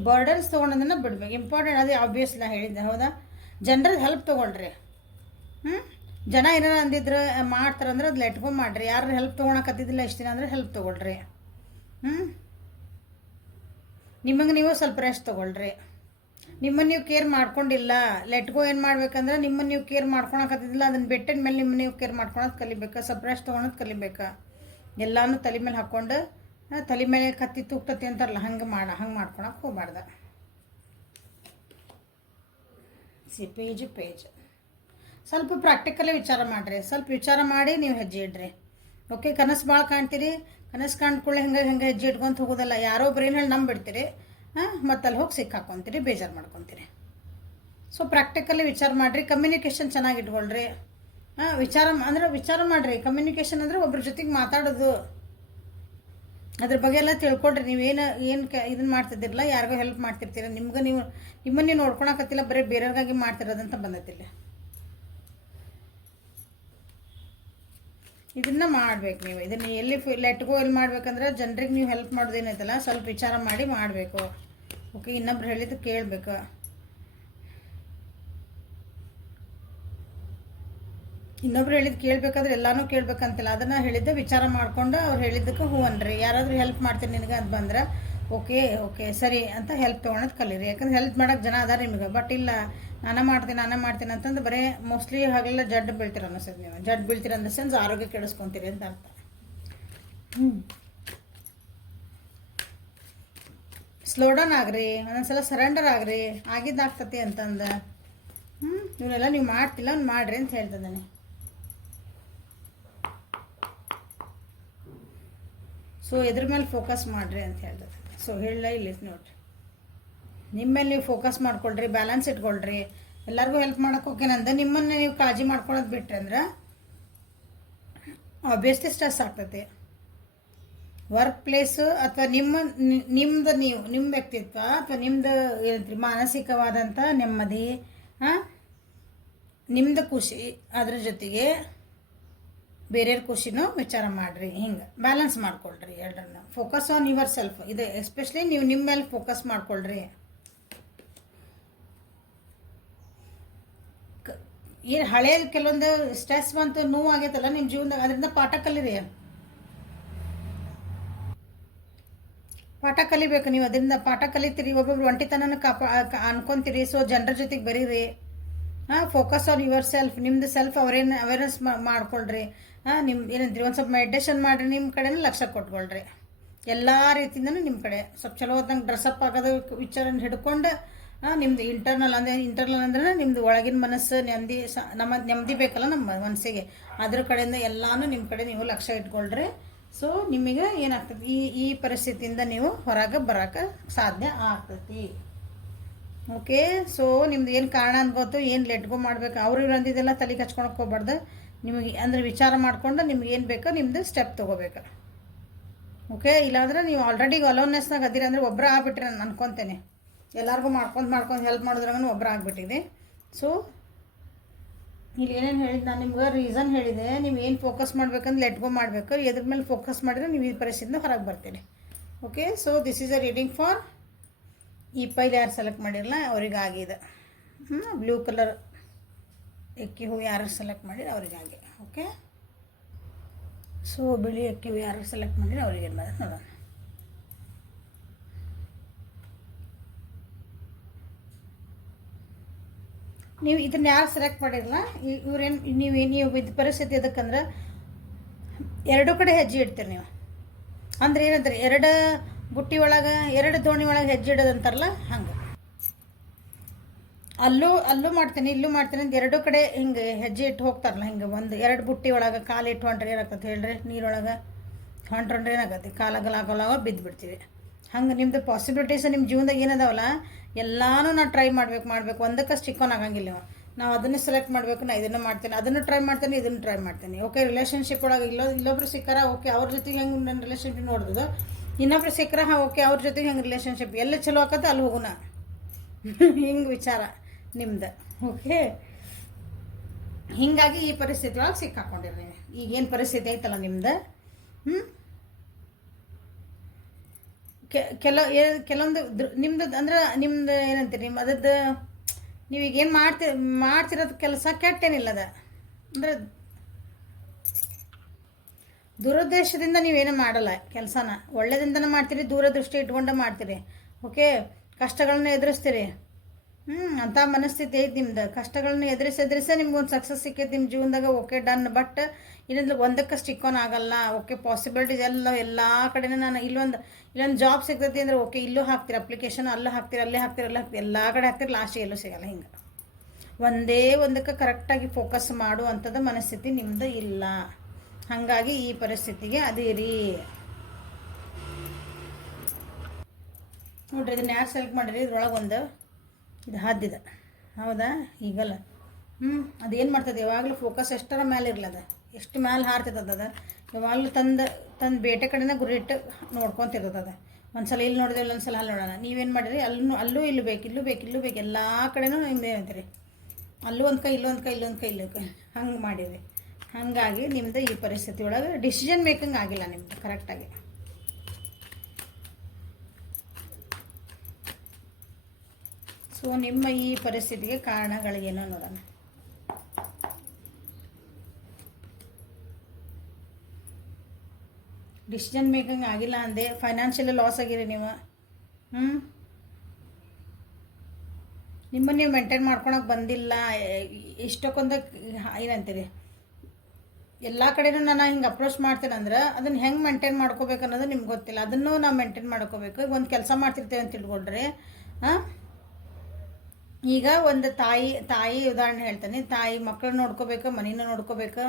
ಬರ್ಡನ್ಸ್ ತೊಗೊಂಡದನ್ನು ಬಿಡ್ಬೇಕು. ಇಂಪಾರ್ಟೆಂಟ್ ಅದೇ ಆಬ್ವಿಯಸ್ ನಾ ಹೇಳಿದ್ದೆ, ಹೌದಾ. ಜನರದ್ದು ಹೆಲ್ಪ್ ತೊಗೊಳ್ರಿ. ಜನ ಏನಾರ ಅಂದಿದ್ರೆ ಮಾಡ್ತಾರಂದ್ರೆ ಅದು ಲೆಟ್ಗೋ ಮಾಡಿರಿ. ಯಾರು ಹೆಲ್ಪ್ ತೊಗೊಳಕತ್ತಿದ್ದಿಲ್ಲ ಇಷ್ಟು ದಿನ ಅಂದರೆ ಹೆಲ್ಪ್ ತೊಗೊಳ್ರಿ. ನಿಮಗೆ ನೀವು ಸ್ವಲ್ಪ ರೆಸ್ಟ್ ತೊಗೊಳ್ರಿ. ನಿಮ್ಮನ್ನು ನೀವು ಕೇರ್ ಮಾಡ್ಕೊಂಡಿಲ್ಲ, ಲೆಟ್ಗೋ ಏನು ಮಾಡ್ಬೇಕಂದ್ರೆ ನಿಮ್ಮನ್ನು ನೀವು ಕೇರ್ ಮಾಡ್ಕೊಳಕತ್ತಿದ್ದಿಲ್ಲ, ಅದನ್ನು ಬೆಟ್ಟಿದ ಮೇಲೆ ನಿಮ್ಮನ್ನು ನೀವು ಕೇರ್ ಮಾಡ್ಕೊಳೋದು ಕಲಿಬೇಕು, ಸ್ವಲ್ಪ ರೆಸ್ಟ್ ತೊಗೊಳೋದು ಕಲಿಬೇಕು. ಎಲ್ಲನೂ ತಲೆ ಮೇಲೆ ಹಾಕ್ಕೊಂಡು ತಲೆ ಮೇಲೆ ಕತ್ತಿ ತೂಗ್ತತಿ ಅಂತಾರಲ್ಲ, ಹಂಗೆ ಮಾಡ್ಕೊಳಕ್ಕೆ ಹೋಗ್ಬಾರ್ದು. ಪೇಜ್ ಸ್ವಲ್ಪ ಪ್ರಾಕ್ಟಿಕಲಿ ವಿಚಾರ ಮಾಡಿರಿ, ಸ್ವಲ್ಪ ವಿಚಾರ ಮಾಡಿ ನೀವು ಹೆಜ್ಜೆ ಇಡ್ರಿ. ಓಕೆ, ಕನಸು ಭಾಳ ಕಾಣ್ತೀರಿ, ಕನಸು ಕಾಣ್ಕೊಳ್ಳಿ ಹೆಂಗೆ ಹೆಜ್ಜೆ ಇಟ್ಕೊಂತ ಹೋಗೋದಲ್ಲ. ಯಾರೋ ಬ್ರೈನ್ ಹೇಳಿ ನಂಬಿಡ್ತೀರಿ, ಮತ್ತು ಅಲ್ಲಿ ಹೋಗಿ ಸಿಕ್ಕಾಕೊತೀರಿ, ಬೇಜಾರು ಮಾಡ್ಕೊತೀರಿ. ಸೊ ಪ್ರಾಕ್ಟಿಕಲಿ ವಿಚಾರ ಮಾಡಿರಿ, ಕಮ್ಯುನಿಕೇಷನ್ ಚೆನ್ನಾಗಿ ಇಟ್ಕೊಳ್ರಿ. ವಿಚಾರ ಮಾಡಿರಿ. ಕಮ್ಯುನಿಕೇಷನ್ ಅಂದರೆ ಒಬ್ರ ಜೊತೆಗೆ ಮಾತಾಡೋದು, ಅದ್ರ ಬಗ್ಗೆ ಎಲ್ಲ ತಿಳ್ಕೊಳ್ರಿ. ನೀವೇನು ಇದನ್ನು ಮಾಡ್ತಿದ್ದಿರಲ್ಲ, ಯಾರಿಗೋ ಹೆಲ್ಪ್ ಮಾಡ್ತಿರ್ತೀರ, ನಿಮ್ಮನ್ನು ನೀವು ನೋಡ್ಕೊಳಕತ್ತಿಲ್ಲ, ಬರೀ ಬೇರೆಯವ್ರಿಗಾಗಿ ಮಾಡ್ತಿರೋದಂತ ಬಂದತಿಲ್ಲ. ಇದನ್ನು ಮಾಡ್ಬೇಕು ನೀವು. ಇದನ್ನು ಎಲ್ಲಿ ಲೆಟ್ಗೋ ಎಲ್ಲಿ ಮಾಡ್ಬೇಕಂದ್ರೆ ಜನರಿಗೆ ನೀವು ಹೆಲ್ಪ್ ಮಾಡೋದೇನೈತಲ್ಲ ಸ್ವಲ್ಪ ವಿಚಾರ ಮಾಡಿ ಮಾಡಬೇಕು. ಓಕೆ, ಇನ್ನೊಬ್ರು ಹೇಳಿದ್ದು ಕೇಳಬೇಕು. ಇನ್ನೊಬ್ರು ಹೇಳಿದ್ದು ಕೇಳಬೇಕಾದ್ರೆ ಎಲ್ಲನೂ ಕೇಳಬೇಕಂತಿಲ್ಲ, ಅದನ್ನು ಹೇಳಿದ್ದೆ ವಿಚಾರ ಮಾಡಿಕೊಂಡು ಅವ್ರು ಹೇಳಿದ್ದಕ್ಕೆ ಹ್ಞೂ ಅನ್ರಿ. ಯಾರಾದರೂ ಹೆಲ್ಪ್ ಮಾಡ್ತೀನಿ ನಿನಗೆ ಅಂತ ಬಂದ್ರೆ ಓಕೆ ಸರಿ ಅಂತ ಹೆಲ್ಪ್ ತೊಗೊಳೋದು ಕಲೀರಿ. ಯಾಕಂದ್ರೆ ಹೆಲ್ಪ್ ಮಾಡೋಕ್ಕೆ ಜನ ಅದಾರ ನಿಮಗೆ. ಬಟ್ ಇಲ್ಲ ನಾನೇ ಮಾಡ್ತೀನಿ ಅಂತಂದು ಬರೀ ಮೋಸ್ಟ್ಲಿ ಹಾಗೆಲ್ಲ ಜಡ್ ಬೀಳ್ತೀರ ಅನ್ನಿಸ್ತದೆ. ನೀವು ಜಡ್ ಬೀಳ್ತೀರ ಅನ್ನೋ ಸೆನ್ಸ್ ಆರೋಗ್ಯ ಕೆಡಿಸ್ಕೊತೀರಿ ಅಂತ ಅರ್ಥ. ಸ್ಲೋ ಡೌನ್ ಆಗ್ರಿ, ಒಂದೊಂದ್ಸಲ ಸರೆಂಡರ್ ಆಗ್ರಿ, ಆಗಿದ್ದಾಗ್ತತಿ ಅಂತಂದು ಇವನ್ನೆಲ್ಲ ನೀವು ಮಾಡ್ತಿಲ್ಲ ಅವ್ನು ಮಾಡಿರಿ ಅಂತ ಹೇಳ್ತಿದ್ದಾನೆ. ಸೊ ಇದ್ರ ಮೇಲೆ ಫೋಕಸ್ ಮಾಡಿರಿ ಅಂತ ಹೇಳ್ತದೆ. ಸೊ ಹೇಳ ಇಲ್ಲಿ ನೋಡಿರಿ, ನಿಮ್ಮ ಮೇಲೆ ನೀವು ಫೋಕಸ್ ಮಾಡ್ಕೊಳ್ರಿ, ಬ್ಯಾಲೆನ್ಸ್ ಇಟ್ಕೊಳ್ರಿ. ಎಲ್ಲರಿಗೂ ಹೆಲ್ಪ್ ಮಾಡೋಕೆ ಹೋಗ್ಯಾನಂದ ನಿಮ್ಮನ್ನು ನೀವು ಕಾಳಜಿ ಮಾಡ್ಕೊಳ್ಳೋದು ಬಿಟ್ರಿ ಅಂದ್ರೆ ಆಬ್ವಿಯಸ್ಲಿ ಸ್ಟ್ರೆಸ್ ಆಗ್ತೈತಿ. ವರ್ಕ್ ಪ್ಲೇಸು ಅಥವಾ ನಿಮ್ಮದು ನಿಮ್ಮ ವ್ಯಕ್ತಿತ್ವ ಅಥವಾ ನಿಮ್ಮದು ಏನಂತ್ರಿ ಮಾನಸಿಕವಾದಂಥ ನೆಮ್ಮದಿ, ನಿಮ್ಮದು ಖುಷಿ, ಅದ್ರ ಜೊತೆಗೆ ಬೇರೆಯವ್ರ ಖುಷಿನೂ ವಿಚಾರ ಮಾಡಿರಿ. ಹಿಂಗೆ ಬ್ಯಾಲೆನ್ಸ್ ಮಾಡ್ಕೊಳ್ರಿ ಎರಡನ್ನ. ಫೋಕಸ್ ಆನ್ ಯುವರ್ ಸೆಲ್ಫ್, ಇದು ಎಸ್ಪೆಷಲಿ ನೀವು ನಿಮ್ಮ ಮೇಲೆ ಫೋಕಸ್ ಮಾಡ್ಕೊಳ್ರಿ. ಏನು ಹಳೆಯ ಕೆಲವೊಂದು ಸ್ಟ್ರೆಸ್ ಬಂತು, ನೋವು ಆಗೈತಲ್ಲ ನಿಮ್ಮ ಜೀವನದಾಗ, ಅದರಿಂದ ಪಾಠ ಕಲೀರಿ. ಪಾಠ ಕಲಿಬೇಕು ನೀವು, ಅದರಿಂದ ಪಾಠ ಕಲಿತೀರಿ. ಒಬ್ಬೊಬ್ರು ಒಂಟಿತನನ ಅನ್ಕೊಂತೀರಿ. ಸೊ ಜನರ ಜೊತೆಗೆ ಬರೀರಿ. ಫೋಕಸ್ ಆನ್ ಯುವರ್ ಸೆಲ್ಫ್, ನಿಮ್ಮದು ಸೆಲ್ಫ್ ಅವೇರ್ನೆಸ್ ಮಾಡ್ಕೊಳ್ರಿ. ನಿಮ್ಮ ಏನಂತೀರಿ, ಒಂದು ಸ್ವಲ್ಪ ಮೆಡಿಟೇಷನ್ ಮಾಡಿರಿ, ನಿಮ್ಮ ಕಡೆನೂ ಲಕ್ಷ್ಯ ಕೊಟ್ಕೊಳ್ರಿ. ಎಲ್ಲ ರೀತಿಯಿಂದನೂ ನಿಮ್ಮ ಕಡೆ ಸ್ವಲ್ಪ ಚಲೋ ಹೊತ್ತಂಗೆ ಡ್ರೆಸ್ಅಪ್ ಆಗೋದು ವಿಚಾರ ಹಿಡ್ಕೊಂಡು ನಿಮ್ಮದು ಇಂಟರ್ನಲ್ ಅಂದ್ರೆ ನಿಮ್ಮದು ಒಳಗಿನ ಮನಸ್ಸು ನೆಮ್ಮದಿ ಬೇಕಲ್ಲ ನಮ್ಮ ಮನಸ್ಸಿಗೆ, ಅದ್ರ ಕಡೆಯಿಂದ ಎಲ್ಲನೂ ನಿಮ್ಮ ಕಡೆ ನೀವು ಲಕ್ಷ್ಯ ಇಟ್ಕೊಳ್ರಿ. ಸೊ ನಿಮಗೆ ಏನಾಗ್ತದೆ, ಈ ಪರಿಸ್ಥಿತಿಯಿಂದ ನೀವು ಹೊರಗೆ ಬರೋಕೆ ಸಾಧ್ಯ ಆಗ್ತೈತಿ. ಓಕೆ. ಸೊ ನಿಮ್ದು ಏನು ಕಾರಣ ಅನ್ಕೋತು, ಏನು ಲೆಟ್ಗೋ ಮಾಡ್ಬೇಕು, ಅವ್ರು ಇವ್ರು ಅಂದಿದ್ದೆಲ್ಲ ತಲೆ ಹಚ್ಕೊಳಕ್ಕೆ ಹೋಗ್ಬಾರ್ದು. ನಿಮಗೆ ಅಂದರೆ ವಿಚಾರ ಮಾಡಿಕೊಂಡು ನಿಮ್ಗೆ ಏನು ಬೇಕೋ ನಿಮ್ಮದು ಸ್ಟೆಪ್ ತೊಗೋಬೇಕು. ಓಕೆ. ಇಲ್ಲಾಂದ್ರೆ ನೀವು ಆಲ್ರೆಡಿ ಅಲೋನ್ನೆಸ್ನಾಗ ಅದಿರಿ ಅಂದರೆ ಒಬ್ಬರ ಆಗ್ಬಿಟ್ರಿ ನಾನು ಅನ್ಕೊತೇನೆ. ಎಲ್ಲರಿಗೂ ಮಾಡ್ಕೊಂಡು ಹೆಲ್ಪ್ ಮಾಡೋದ್ರಾಗ ಒಬ್ಬರ ಆಗ್ಬಿಟ್ಟಿದೆ. ಸೊ ಇಲ್ಲಿ ಏನೇನು ಹೇಳಿದ್ದು ನಾನು ನಿಮ್ಗೆ ರೀಸನ್ ಹೇಳಿದೆ. ನೀವು ಏನು ಫೋಕಸ್ ಮಾಡ್ಬೇಕಂದ್ರೆ ಲೆಟ್ಗೋ ಮಾಡಬೇಕು. ಎದ್ರ ಮೇಲೆ ಫೋಕಸ್ ಮಾಡಿದ್ರೆ ನೀವು ಈ ಪರಿಸ್ಥಿತಿಯಿಂದ ಹೊರಗೆ ಬರ್ತೀರಿ. Okay. So this is a reading for ಈ ಪೈಲೆ ಯಾರು ಸೆಲೆಕ್ಟ್ ಮಾಡಿರಲ್ಲ ಅವರಿಗಾಗಿದೆ. ಬ್ಲೂ ಕಲರ್ ಎಕ್ಕಿ ಹೂವು ಯಾರು ಸೆಲೆಕ್ಟ್ ಮಾಡಿರಿ ಅವರಿಗಾಗಿ. ಓಕೆ. ಸೊ ಬಿಳಿ ಎಕ್ಕಿ ಹೂವು ಯಾರು ಸೆಲೆಕ್ಟ್ ಮಾಡಿರಿ ಅವ್ರಿಗೆ ನೋಡೋಣ. ನೀವು ಇದನ್ನ ಯಾರು ಸೆಲೆಕ್ಟ್ ಮಾಡಿರಲ್ಲ ಇವ್ರೇನು ನೀವು ಇದು ಪರಿಸ್ಥಿತಿ ಎದಕ್ಕಂದ್ರೆ ಎರಡೂ ಕಡೆ ಹೆಜ್ಜೆ ಇಡ್ತೀರಿ ನೀವು. ಅಂದ್ರೆ ಏನಂತಾರೆ, ಎರಡು ಬುಟ್ಟಿ ಒಳಗೆ, ಎರಡು ದೋಣಿ ಒಳಗೆ ಹೆಜ್ಜೆ ಇಡೋದಂತಾರಲ್ಲ ಹಂಗೆ. ಅಲ್ಲೂ ಮಾಡ್ತೀನಿ ಇಲ್ಲೂ ಮಾಡ್ತೀನಿ ಅಂತ ಎರಡೂ ಕಡೆ ಹಿಂಗೆ ಹೆಜ್ಜೆ ಇಟ್ಟು ಹೋಗ್ತಾರಲ್ಲ ಹಿಂಗೆ. ಒಂದು ಎರಡು ಬುಟ್ಟಿ ಒಳಗೆ ಕಾಲು ಇಟ್ಟು ಹೊಂಟ್ರೆ ಏನಾಗ್ತದೆ ಹೇಳ್ರಿ, ನೀರೊಳಗೆ ಹೊಂಟ್ರೆ ಏನಾಗತ್ತೆ, ಕಾಲಾಗಲಾಗಲಾಗ ಬಿದ್ದು ಬಿಡ್ತೀವಿ. ಹಂಗೆ ನಿಮ್ಮದು ಪಾಸಿಬಿಲಿಟೀಸ್ ನಿಮ್ಮ ಜೀವನದಾಗ ಏನದಾವಲ್ಲ ಎಲ್ಲನೂ ನಾನು ಟ್ರೈ ಮಾಡಬೇಕು ಒಂದಕ್ಕೆ ಸ್ಟಿಕ್ಕಾನ್ ಆಗಂಗಿಲ್ಲ. ನಾವು ಅದನ್ನು ಸೆಲೆಕ್ಟ್ ಮಾಡಬೇಕು, ನಾನು ಇದನ್ನು ಮಾಡ್ತೇನೆ, ಅದನ್ನು ಟ್ರೈ ಮಾಡ್ತೇನೆ, ಇದನ್ನು ಟ್ರೈ ಮಾಡ್ತೇನೆ. ಓಕೆ. ರಿಲೇಷನ್ಶಿಪ್ ಒಳಗೆ ಇಲ್ಲೊಬ್ರು ಸಿಕ್ಕಾರ, ಓಕೆ ಅವ್ರ ಜೊತೆಗೆ ಹೆಂಗೆ ನನ್ನ ರಿಲೇಷನ್ಶಿಪ್ ನೋಡ್ದು, ಇನ್ನೊಬ್ರು ಸಿಕ್ಕರ ಓಕೆ ಅವ್ರ ಜೊತೆಗೆ ಹೆಂಗೆ ರಿಲೇಷನ್ಶಿಪ್ ಎಲ್ಲ ಚಲೋ ಆಕತ್ತೆ ಅಲ್ಲಿ ಹೋಗೋಣ ಹಿಂಗೆ ವಿಚಾರ ನಿಮ್ದು. ಓಕೆ. ಹೀಗಾಗಿ ಈ ಪರಿಸ್ಥಿತಿ ಒಳಗೆ ಸಿಕ್ಕಾಕೊಂಡಿರಿ. ಈಗೇನು ಪರಿಸ್ಥಿತಿ ಐತಲ್ಲ ನಿಮ್ದು, ಕೆಲವೊಂದು ನಿಮ್ದು ಅಂದ್ರೆ ನಿಮ್ದು ಏನಂತೀರಿ, ನಿಮ್ಮ ಅದದ್ದು ನೀವೀಗೇನು ಮಾಡ್ತಿರೋದು ಕೆಲಸ ಕೆಟ್ಟೇನಿಲ್ಲ. ಅದ ಅಂದ್ರೆ ದುರುದ್ದೇಶದಿಂದ ನೀವೇನು ಮಾಡಲ್ಲ ಕೆಲಸನ, ಒಳ್ಳೆದಿಂದನೇ ಮಾಡ್ತೀರಿ, ದೂರದೃಷ್ಟಿ ಇಟ್ಕೊಂಡು ಮಾಡ್ತೀರಿ. ಓಕೆ. ಕಷ್ಟಗಳನ್ನ ಎದುರಿಸ್ತೀರಿ. ಅಂಥ ಮನಸ್ಥಿತಿ ಐತೆ ನಿಮ್ದು. ಕಷ್ಟಗಳನ್ನ ಎದುರಿಸೇ ನಿಮ್ಗೊಂದು ಸಕ್ಸಸ್ ಸಿಕ್ಕೈತೆ ನಿಮ್ಮ ಜೀವನದಾಗ. Okay done. ಬಟ್ ಇನ್ನೊಂದು ಒಂದಕ್ಕೆ ಸ್ಟಿಕ್ಕಾನ್ ಆಗಲ್ಲ. ಓಕೆ. ಪಾಸಿಬಿಲಿಟೀಸ್ ಎಲ್ಲ ಕಡೆನೂ ನಾನು ಇಲ್ಲೊಂದು ಜಾಬ್ ಸಿಗ್ತೈತಿ ಅಂದರೆ ಓಕೆ ಇಲ್ಲೂ ಹಾಕ್ತೀರಿ ಅಪ್ಲಿಕೇಶನ್, ಅಲ್ಲೂ ಹಾಕ್ತೀರಿ, ಅಲ್ಲೇ ಹಾಕ್ತೀರಿ, ಎಲ್ಲ ಕಡೆ ಹಾಕ್ತೀರಿ, ಲಾಸ್ಟಿಗೆ ಎಲ್ಲೂ ಸಿಗಲ್ಲ. ಹಿಂಗೆ ಒಂದೇ ಒಂದಕ್ಕೆ ಕರೆಕ್ಟಾಗಿ ಫೋಕಸ್ ಮಾಡುವಂಥದ್ದು ಮನಸ್ಥಿತಿ ನಿಮ್ಮದು ಇಲ್ಲ. ಹಾಗಾಗಿ ಈ ಪರಿಸ್ಥಿತಿಗೆ ಅದೀರಿ. ನೋಡ್ರಿ ಇದನ್ನ ಯಾರು ಸೆಲೆಕ್ಟ್ ಮಾಡಿರಿ, ಇದ್ರೊಳಗೆ ಒಂದು ಇದು ಹದ್ದಿದೆ ಹೌದಾ, ಈಗಲ್ಲ ಅದೇನು ಮಾಡ್ತದೆ ಯಾವಾಗಲೂ ಫೋಕಸ್ ಎಷ್ಟರ ಮೇಲೆ ಇರ್ಲದ, ಎಷ್ಟು ಮೇಲೆ ಹಾರ್ತೈತದ ಅದು ಯಾವಾಗಲೂ ತಂದು ಬೇಟೆ ಕಡೆನೇ ಗುರಿ ಇಟ್ಟು ನೋಡ್ಕೊತಿರ್ತದೆ. ಒಂದು ಸಲ ಇಲ್ಲಿ ನೋಡಿದ್ರೆ ಇಲ್ಲೊಂದು ಸಲ ಅಲ್ಲಿ ನೋಡೋಣ. ನೀವೇನು ಮಾಡಿರಿ, ಅಲ್ಲೂ ಇಲ್ಲೂ ಬೇಕು ಎಲ್ಲ ಕಡೆನೂ ನಿಮ್ದು ಏನಂತೀರಿ, ಅಲ್ಲೂ ಒಂದು ಕೈ ಇಲ್ಲೊಂದು ಕೈ ಹಂಗೆ ಮಾಡಿರಿ. ಹಾಗಾಗಿ ನಿಮ್ಮದು ಈ ಪರಿಸ್ಥಿತಿ ಒಳಗೆ ಡಿಸಿಷನ್ ಮೇಕಿಂಗ್ ಆಗಿಲ್ಲ ನಿಮ್ಮದು ಕರೆಕ್ಟಾಗಿ. ಸೊ ನಿಮ್ಮ ಈ ಪರಿಸ್ಥಿತಿಗೆ ಕಾರಣಗಳಿಗೇನೋ ನೋಡೋಣ. ಡಿಸಿಷನ್ ಮೇಕಿಂಗ್ ಆಗಿಲ್ಲ ಅಂದೆ, ಫೈನಾನ್ಷಿಯಲಿ ಲಾಸ್ ಆಗಿರಿ ನೀವು. ನಿಮ್ಮನ್ನು ನೀವು ಮೇಂಟೈನ್ ಮಾಡ್ಕೊಳಕ್ಕೆ ಬಂದಿಲ್ಲ. ಇಷ್ಟಕ್ಕೊಂದು ಏನಂತೀರಿ, ಎಲ್ಲ ಕಡೆನೂ ನಾನು ಹಿಂಗೆ ಅಪ್ರೋಚ್ ಮಾಡ್ತೇನೆ ಅದನ್ನು ಹೆಂಗೆ ಮೇಂಟೈನ್ ಮಾಡ್ಕೋಬೇಕು ಅನ್ನೋದು ನಿಮ್ಗೆ ಗೊತ್ತಿಲ್ಲ. ಅದನ್ನು ನಾವು ಮೇಂಟೈನ್ ಮಾಡ್ಕೋಬೇಕು. ಈಗ ಒಂದು ಕೆಲಸ ಮಾಡ್ತಿರ್ತೇವೆ ಅಂತ ತಿಳ್ಕೊಂಡ್ರೆ ಈಗ ಒಂದು ತಾಯಿ ಉದಾಹರಣೆ ಹೇಳ್ತಾನೆ. ತಾಯಿ ಮಕ್ಕಳನ್ನ ನೋಡ್ಕೋಬೇಕು, ಮನೇನ ನೋಡ್ಕೋಬೇಕು,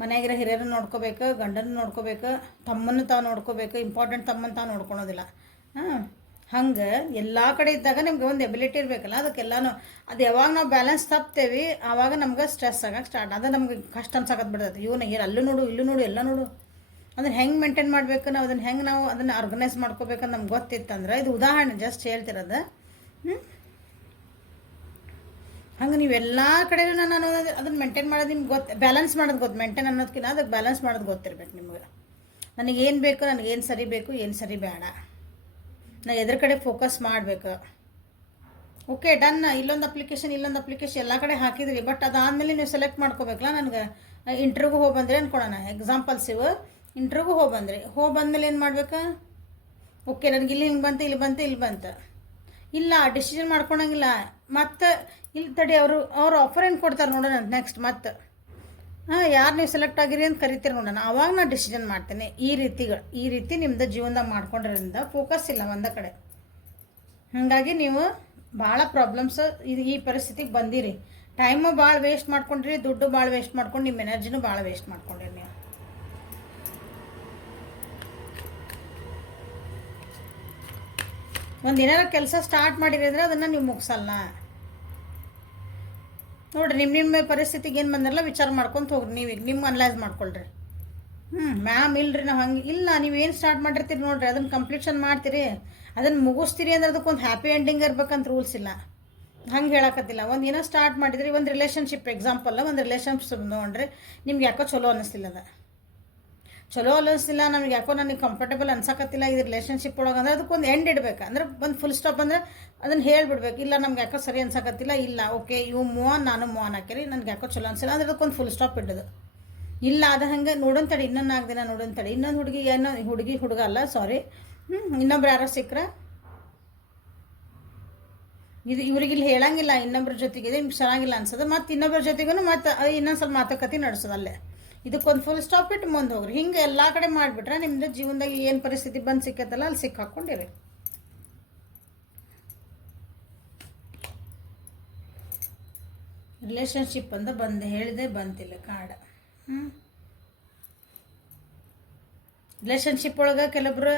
ಮನೆಯಾಗಿರೋ ಹಿರಿಯರನ್ನ ನೋಡ್ಕೋಬೇಕು, ಗಂಡನ ನೋಡ್ಕೋಬೇಕು, ತಮ್ಮನ್ನು ತಾವು ನೋಡ್ಕೋಬೇಕು. ಇಂಪಾರ್ಟೆಂಟ್ ತಮ್ಮನ್ನು ತಾವು ನೋಡ್ಕೊಳೋದಿಲ್ಲ. ಹಂಗೆ ಎಲ್ಲ ಕಡೆ ಇದ್ದಾಗ ನಿಮ್ಗೆ ಒಂದು ಎಬಿಲಿಟಿ ಇರಬೇಕಲ್ಲ, ಅದಕ್ಕೆಲ್ಲನೂ ಅದು ಯಾವಾಗ ನಾವು ಬ್ಯಾಲೆನ್ಸ್ ತಪ್ತೇವೆ ಆವಾಗ ನಮ್ಗೆ ಸ್ಟ್ರೆಸ್ ಆಗಕ್ಕೆ ಸ್ಟಾರ್ಟ್. ಅದು ನಮ್ಗೆ ಕಷ್ಟ ಅನ್ಸಕತ್ ಬಿಡ್ತೈತೆ. ಇವನು ಅಲ್ಲೂ ನೋಡು ಇಲ್ಲೂ ನೋಡು ಎಲ್ಲ ನೋಡು. ಅದನ್ನು ಹೆಂಗೆ ಮೇಂಟೈನ್ ಮಾಡಬೇಕು, ನಾವು ಅದನ್ನು ಆರ್ಗನೈಸ್ ಮಾಡ್ಕೋಬೇಕಂತ ನಮ್ಗೆ ಗೊತ್ತಿತ್ತಂದ್ರೆ, ಇದು ಉದಾಹರಣೆ ಜಸ್ಟ್ ಹೇಳ್ತಿರೋದು. ಹಂಗೆ ನೀವೆಲ್ಲ ಕಡೆಯೂ ನಾನು ಅದನ್ನು ಮೇಂಟೈನ್ ಮಾಡೋದು ನಿಮ್ಗೆ ಬ್ಯಾಲೆನ್ಸ್ ಮಾಡೋದು ಗೊತ್ತು. ಮೇಂಟೈನ್ ಅನ್ನೋದಕ್ಕಿಂತ ಅದಕ್ಕೆ ಬ್ಯಾಲೆನ್ಸ್ ಮಾಡೋದು ಗೊತ್ತಿರ್ಬೇಕು ನಿಮ್ಗೆ. ನನಗೇನು ಬೇಕು, ನನಗೇನು ಸರಿ ಬೇಕು, ಏನು ಸರಿ ಬೇಡ, ನಾನು ಎದ್ರ ಕಡೆ ಫೋಕಸ್ ಮಾಡಬೇಕು. Okay done. ಇಲ್ಲೊಂದು ಅಪ್ಲಿಕೇಶನ್ ಎಲ್ಲ ಕಡೆ ಹಾಕಿದ್ರಿ. ಬಟ್ ಅದಾದಮೇಲೆ ನೀವು ಸೆಲೆಕ್ಟ್ ಮಾಡ್ಕೋಬೇಕಲ್ಲ. ನನಗೆ ಇಂಟ್ರ್ವ್ಯೂಗೆ ಹೋಗಿ ಬಂದರೆ ಅಂದ್ಕೊಳೋಣ, ಎಕ್ಸಾಂಪಲ್ಸ್ ಇವು. ಇಂಟ್ರ್ವ್ಯೂಗೆ ಹೋಗಿ ಬಂದಮೇಲೆ ಏನು ಮಾಡ್ಬೇಕು? ಓಕೆ ನನಗೆ ಹಿಂಗೆ ಬಂತು, ಇಲ್ಲಿ ಬಂತು. ಇಲ್ಲ ಡಿಸಿಷನ್ ಮಾಡ್ಕೊಳಂಗಿಲ್ಲ. ಮತ್ತು ಇಲ್ಲಿ ತಡಿ, ಅವರು ಆಫರ್ ಏನು ಕೊಡ್ತಾರೆ ನೋಡೋಣ ನೆಕ್ಸ್ಟ್. ಮತ್ತು ಯಾರು ನೀವು ಸೆಲೆಕ್ಟ್ ಆಗಿರಿ ಅಂತ ಕರಿತೀರಿ ನೋಡೋಣ, ಆವಾಗ ನಾನು ಡಿಸಿಷನ್ ಮಾಡ್ತೇನೆ. ಈ ರೀತಿ ನಿಮ್ಮದು ಜೀವನದಾಗ ಮಾಡ್ಕೊಂಡಿರೋದ್ರಿಂದ ಫೋಕಸ್ ಇಲ್ಲ ಒಂದೇ ಕಡೆ. ಹಾಗಾಗಿ ನೀವು ಭಾಳ ಪ್ರಾಬ್ಲಮ್ಸ್ ಈ ಪರಿಸ್ಥಿತಿಗೆ ಬಂದಿರಿ. ಟೈಮು ಭಾಳ ವೇಸ್ಟ್ ಮಾಡ್ಕೊಂಡ್ರಿ, ದುಡ್ಡು ಭಾಳ ವೇಸ್ಟ್ ಮಾಡ್ಕೊಂಡು, ನಿಮ್ಮ ಎನರ್ಜಿನೂ ಭಾಳ ವೇಸ್ಟ್ ಮಾಡ್ಕೊಂಡ್ರಿ ನೀವು. ಒಂದು ಏನಾರ ಕೆಲಸ ಸ್ಟಾರ್ಟ್ ಮಾಡಿದ್ರೆ ಅದನ್ನು ನೀವು ಮುಗಿಸಲ್ಲ. ನೋಡಿರಿ, ನಿಮ್ಮ ಪರಿಸ್ಥಿತಿಗೆ ಏನು ಬಂದಿರಲ್ಲ ವಿಚಾರ ಮಾಡ್ಕೊತ ಹೋಗ್ರಿ. ನೀವೀಗ ನಿಮ್ಮ ಅನಲೈಸ್ ಮಾಡ್ಕೊಳ್ರಿ. ಮ್ಯಾಮ್ ಇಲ್ರಿ ನಾವು ಹಂಗೆ ಇಲ್ಲ, ನೀವೇನು ಸ್ಟಾರ್ಟ್ ಮಾಡಿರ್ತೀರಿ ನೋಡಿರಿ, ಅದನ್ನು ಕಂಪ್ಲೀಷನ್ ಮಾಡ್ತೀರಿ, ಅದನ್ನು ಮುಗಿಸ್ತೀರಿ ಅಂದ್ರೆ ಅದಕ್ಕೊಂದು ಹ್ಯಾಪಿ ಎಂಡಿಂಗ್ ಇರ್ಬೇಕಂತ ರೂಲ್ಸ್ ಇಲ್ಲ. ಹಂಗೆ ಹೇಳಕತ್ತಿಲ್ಲ. ಒಂದು ಏನೋ ಸ್ಟಾರ್ಟ್ ಮಾಡಿದ್ರಿ, ಒಂದು ರಿಲೇಷನ್ಶಿಪ್ ಎಕ್ಸಾಂಪಲ್, ಒಂದು ರಿಲೇಷನ್ಶಿಪ್ ನೋಡ್ರಿ, ನಿಮ್ಗೆ ಯಾಕೋ ಚಲೋ ಅನ್ನಿಸ್ತಿಲ್ಲ, ನಮಗೆ ಯಾಕೋ ನನಗೆ ಕಂಫರ್ಟೇಬಲ್ ಅನ್ಸಕತ್ತಿಲ್ಲ ಇದು ರಿಲೇಷನ್ಶಿಪ್ ಒಳಗೆ ಅಂದ್ರೆ ಅದಕ್ಕೊಂದು ಎಂಡ್ ಇಡಬೇಕು. ಅಂದ್ರೆ ಒಂದು ಫುಲ್ ಸ್ಟಾಪ್ ಅಂದರೆ ಅದನ್ನು ಹೇಳಿಬಿಡ್ಬೇಕು. ಇಲ್ಲ ನಮ್ಗೆ ಯಾಕೋ ಸರಿ ಅನ್ಸಕತ್ತಿಲ್ಲ, ಇಲ್ಲ ಓಕೆ ಇವು ಮೂವ್ ನಾನು ಮೂವ್ ಹಾಕಿರಿ, ನನಗೆ ಯಾಕೋ ಚಲೋ ಅನ್ಸಿಲ್ಲ ಅಂದ್ರೆ ಅದಕ್ಕೊಂದು ಫುಲ್ ಸ್ಟಾಪ್ ಇಡೋದು. ಇಲ್ಲ ಅದು ಹಂಗೆ ನೋಡೋಂತಡಿ, ಇನ್ನೊಂದು 4 ದಿನ ನೋಡೋಂತಡಿ, ಇನ್ನೊಂದು ಹುಡುಗ ಅಲ್ಲ ಸಾರಿ, ಇನ್ನೊಬ್ರು ಯಾರೋ ಸಿಕ್ಕರೆ ಇವ್ರಿಗೆ ಇಲ್ಲಿ ಹೇಳಂಗಿಲ್ಲ, ಇನ್ನೊಬ್ರ ಜೊತೆಗೆ ನಿಮ್ಗೆ ಚೆನ್ನಾಗಿಲ್ಲ ಅನ್ಸೋದು, ಮತ್ತು ಇನ್ನೊಬ್ಬರ ಜೊತೆಗೂ ಮತ್ತು ಇನ್ನೊಂದು ಸ್ವಲ್ಪ ಮಾತುಕತೆ ನಡೆಸೋದಲ್ಲೇ. ಇದಕ್ಕೊಂದು ಫುಲ್ ಸ್ಟಾಪ್ ಇಟ್ಟು ಮುಂದೆ ಹೋಗ್ರಿ. ಹಿಂಗೆ ಎಲ್ಲ ಕಡೆ ಮಾಡಿಬಿಟ್ರೆ ನಿಮ್ಮದು ಜೀವನದಾಗ ಏನು ಪರಿಸ್ಥಿತಿ ಬಂದು ಸಿಕ್ಕತ್ತಲ್ಲ ಅಲ್ಲಿ ಸಿಕ್ಕಾಕೊಂಡಿರಿ. ರಿಲೇಷನ್ಶಿಪ್ ಅಂತ ಹೇಳಿದೆ ಬಂತಿಲ್ಲ ಕಾರ್ಡ್. ರಿಲೇಷನ್ಶಿಪ್ ಒಳಗೆ ಕೆಲವೊಬ್ರು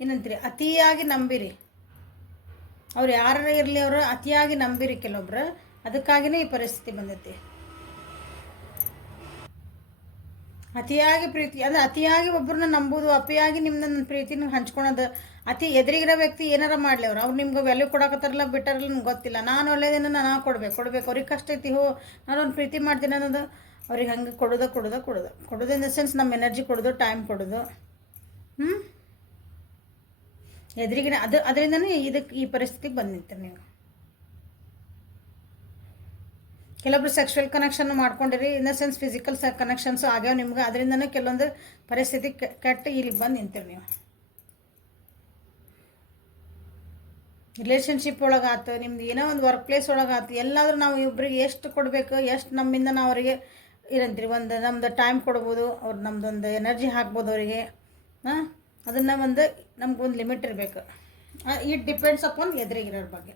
ಏನಂತೀರಿ ಅತಿಯಾಗಿ ನಂಬಿರಿ. ಅವ್ರು ಯಾರು ಇರಲಿ, ಅವರು ಅತಿಯಾಗಿ ನಂಬಿರಿ ಕೆಲವೊಬ್ರು. ಅದಕ್ಕಾಗಿಯೇ ಈ ಪರಿಸ್ಥಿತಿ ಬಂದೈತಿ. ಅತಿಯಾಗಿ ಪ್ರೀತಿ ಅಂದರೆ ಅತಿಯಾಗಿ ಒಬ್ಬರನ್ನ ನಂಬೋದು, ಅತಿಯಾಗಿ ನಿಮ್ಮನ್ನ ಪ್ರೀತಿನ ಹಂಚ್ಕೊಳೋದು. ಎದುರಿಗಿರೋ ವ್ಯಕ್ತಿ ಏನಾರ ಮಾಡಲಿ, ಅವ್ರು ನಿಮ್ಗೆ ವ್ಯಾಲ್ಯೂ ಕೊಡಕತ್ತಾರಲ್ಲ ಬಿಟ್ಟಾರಲ್ಲ ನಂಗೆ ಗೊತ್ತಿಲ್ಲ, ನಾನು ಒಳ್ಳೇದೇನೋ ನಾನು ಕೊಡಬೇಕು. ಅವ್ರಿಗೆ ಕಷ್ಟ ಐತಿ, ನಾನೊಂದು ಪ್ರೀತಿ ಮಾಡ್ತೀನಿ ಅನ್ನೋದು ಅವ್ರಿಗೆ ಹಂಗೆ ಕೊಡೋದು ಇನ್ ದ ಸೆನ್ಸ್ ನಮ್ಮ ಎನರ್ಜಿ ಕೊಡೋದು, ಟೈಮ್ ಕೊಡೋದು. ಎದುರಿಗಿನ ಅದರಿಂದನೇ ಈ ಪರಿಸ್ಥಿತಿಗೆ ಬಂದಿರ್ತೀರಿ ನೀವು. ಕೆಲವೊಬ್ರು ಸೆಕ್ಷುವಲ್ ಕನೆಕ್ಷನ್ ಮಾಡ್ಕೊಂಡಿರಿ, in the sense physical connections ಆಗ್ಯಾವ ನಿಮ್ಗೆ. ಅದರಿಂದನೇ ಕೆಲವೊಂದು ಪರಿಸ್ಥಿತಿ ಕೆಟ್ಟು ಇಲ್ಲಿಗೆ ಬಂದು ನಿಂತೀರಿ ನೀವು. ರಿಲೇಷನ್ಶಿಪ್ ಒಳಗಾತು, ನಿಮ್ದು ಏನೋ ಒಂದು ವರ್ಕ್ ಪ್ಲೇಸ್ ಒಳಗಾತು, ಎಲ್ಲಾದರೂ ನಾವು ಇಬ್ಬರಿಗೆ ಎಷ್ಟು ಕೊಡಬೇಕು, ಎಷ್ಟು ನಮ್ಮಿಂದ ನಾವು ಅವರಿಗೆ ಏನಂತೀರಿ ಒಂದು ನಮ್ಮದು ಟೈಮ್ ಕೊಡ್ಬೋದು, ಅವ್ರು ನಮ್ಮದೊಂದು ಎನರ್ಜಿ ಹಾಕ್ಬೋದು ಅವರಿಗೆ. ಅದನ್ನು ನಮ್ಗೊಂದು ಲಿಮಿಟ್ ಇರಬೇಕು. ಇಟ್ ಡಿಪೆಂಡ್ಸ್ ಅಪಾನ್ ಎದುರಿಗಿರೋರ ಬಗ್ಗೆ.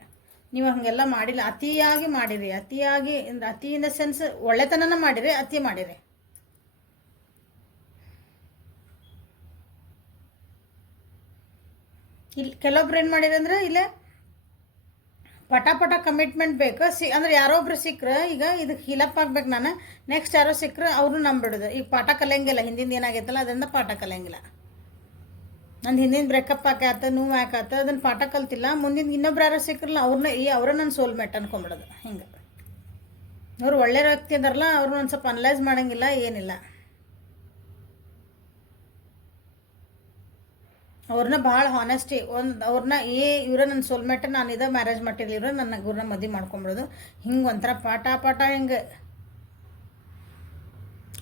ನೀವು ಹಾಗೆಲ್ಲ ಮಾಡಿಲ್ಲ, ಅತಿಯಾಗಿ ಮಾಡಿರಿ. ಅತಿಯಾಗಿ ಅಂದರೆ ಅತಿ ಇನ್ ದ ಸೆನ್ಸ್ ಒಳ್ಳೆತನನ ಮಾಡಿರಿ, ಅತಿ ಮಾಡಿರಿ. ಇಲ್ಲಿ ಕೆಲವೊಬ್ರು ಏನು ಮಾಡಿರಿ ಅಂದರೆ ಇಲ್ಲೇ ಪಟ ಕಮಿಟ್ಮೆಂಟ್ ಬೇಕು. ಅಂದರೆ ಯಾರೋ ಒಬ್ರು ಸಿಕ್ಕರೆ, ಈಗ ಇದಕ್ಕೆ ಹೀಲಪ್ ಆಗ್ಬೇಕು ನಾನು, ನೆಕ್ಸ್ಟ್ ಯಾರೋ ಸಿಕ್ಕರೆ ಅವ್ರನ್ನೂ ನಂಬಿಡೋದು. ಈಗ ಪಾಠ ಕಲಿಯಂಗಿಲ್ಲ, ಹಿಂದಿಂದ ಏನಾಗೈತಲ್ಲ ಅದರಿಂದ ಪಾಠ ಕಲಿಯಂಗಿಲ್ಲ. ನಂದು ಹಿಂದಿನ ಬ್ರೇಕಪ್ ಆಕಾತ, ನೋವು ಯಾಕಾತ, ಅದನ್ನು ಪಾಠ ಕಲ್ತಿಲ್ಲ, ಮುಂದಿನ ಇನ್ನೊಬ್ರು ಯಾರೋ ಸಿಕ್ಕರಲ್ಲ ಅವ್ರ ನನ್ನ ಸೋಲ್ಮೇಟ್ ಅನ್ಕೊಂಬಿಡೋದು. ಹಿಂಗೆ ಅವ್ರು ಒಳ್ಳೆ ವ್ಯಕ್ತಿ ಅದಾರಲ್ಲ, ಅವ್ರನ್ನ ಒಂದು ಸ್ವಲ್ಪ ಅನಲೈಸ್ ಮಾಡೋಂಗಿಲ್ಲ, ಏನಿಲ್ಲ. ಅವ್ರನ್ನ ಭಾಳ ಹಾನೆಸ್ಟಿ ಅವ್ರನ್ನ ಇವ್ರ ನನ್ನ ಸೋಲ್ಮೇಟ್, ನಾನು ಇದೇ ಮ್ಯಾರೇಜ್ ಮಾಡಿರಲಿ, ಇವ್ರನ್ನ ಮದುವೆ ಮಾಡ್ಕೊಂಬಿಡೋದು. ಹಿಂಗೆ ಒಂಥರ ಪಾಠ ಹಿಂಗೆ.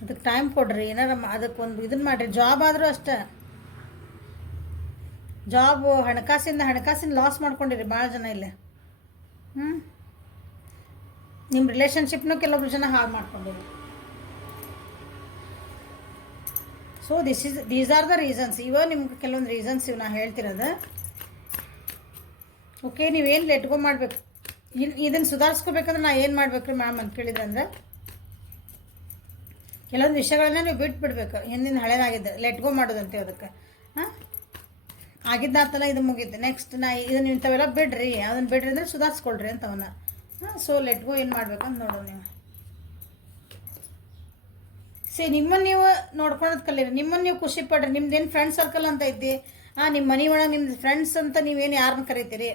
ಅದಕ್ಕೆ ಟೈಮ್ ಕೊಡ್ರಿ. ಏನಾರ ಅದಕ್ಕೊಂದು ಇದನ್ನು ಮಾಡಿರಿ. ಜಾಬ್ ಆದರೂ ಅಷ್ಟೇ, ಜಾಬು ಹಣಕಾಸಿನ ಲಾಸ್ ಮಾಡ್ಕೊಂಡಿರಿ ಭಾಳ ಜನ ಇಲ್ಲಿ. ನಿಮ್ಮ ರಿಲೇಷನ್ಶಿಪ್ನೂ ಕೆಲವೊಬ್ರು ಜನ ಹಾಳು ಮಾಡ್ಕೊಂಡಿರಿ. So these are the reasons. ಇವ ನಿಮ್ಗೆ ಕೆಲವೊಂದು ರೀಸನ್ಸ್ ಇವು ನಾ ಹೇಳ್ತಿರೋದು. ಓಕೆ, ನೀವೇನು ಲೆಟ್ಗೋ ಮಾಡಬೇಕು, ಇದನ್ನು ಸುಧಾರಿಸ್ಕೋಬೇಕಂದ್ರೆ ನಾ ಏನು ಮಾಡ್ಬೇಕು ರೀ ಮ್ಯಾಮ್ ಅಂತ ಕೇಳಿದ್ರೆ ಅಂದ್ರೆ ಕೆಲವೊಂದು ವಿಷಯಗಳನ್ನ ನೀವು ಬಿಟ್ಬಿಡ್ಬೇಕು. ಹಿಂದಿನ ಹಳೇದಾಗಿದ್ದೆ ಲೆಟ್ಗೋ ಮಾಡೋದಂತೆ ಅದಕ್ಕೆ. ಹಾಂ, ಆಗಿದ್ದಾತಲ್ಲ, ಇದು ಮುಗಿದ್ದು. ನೆಕ್ಸ್ಟ್ ಇದನ್ನು ಇಂಥವೆಲ್ಲ ಬಿಡ್ರಿ, ಅದನ್ನು ಬಿಡ್ರಿ ಅಂದರೆ ಸುಧಾರಿಸ್ಕೊಳ್ರಿ ಅಂತವನ್ನ. ಹಾಂ, ಸೊ ಲೆಟ್ಗೋ ಏನು ಮಾಡ್ಬೇಕಂತ ನೋಡೋಣ ನೀವು. ನಿಮ್ಮನ್ನು ನೀವು ನೋಡ್ಕೊಳೋದು ಕಲೀರಿ, ನಿಮ್ಮನ್ನು ನೀವು ಖುಷಿ ಪಡ್ರಿ. ನಿಮ್ದೇನು ಫ್ರೆಂಡ್ ಸರ್ಕಲ್ ಅಂತ ಐತಿ, ನಿಮ್ಮ ಮನೆ ಒಳಗೆ ನಿಮ್ದು ಫ್ರೆಂಡ್ಸ್ ಅಂತ ನೀವೇನು ಯಾರನ್ನ ಕರಿತೀರಿ,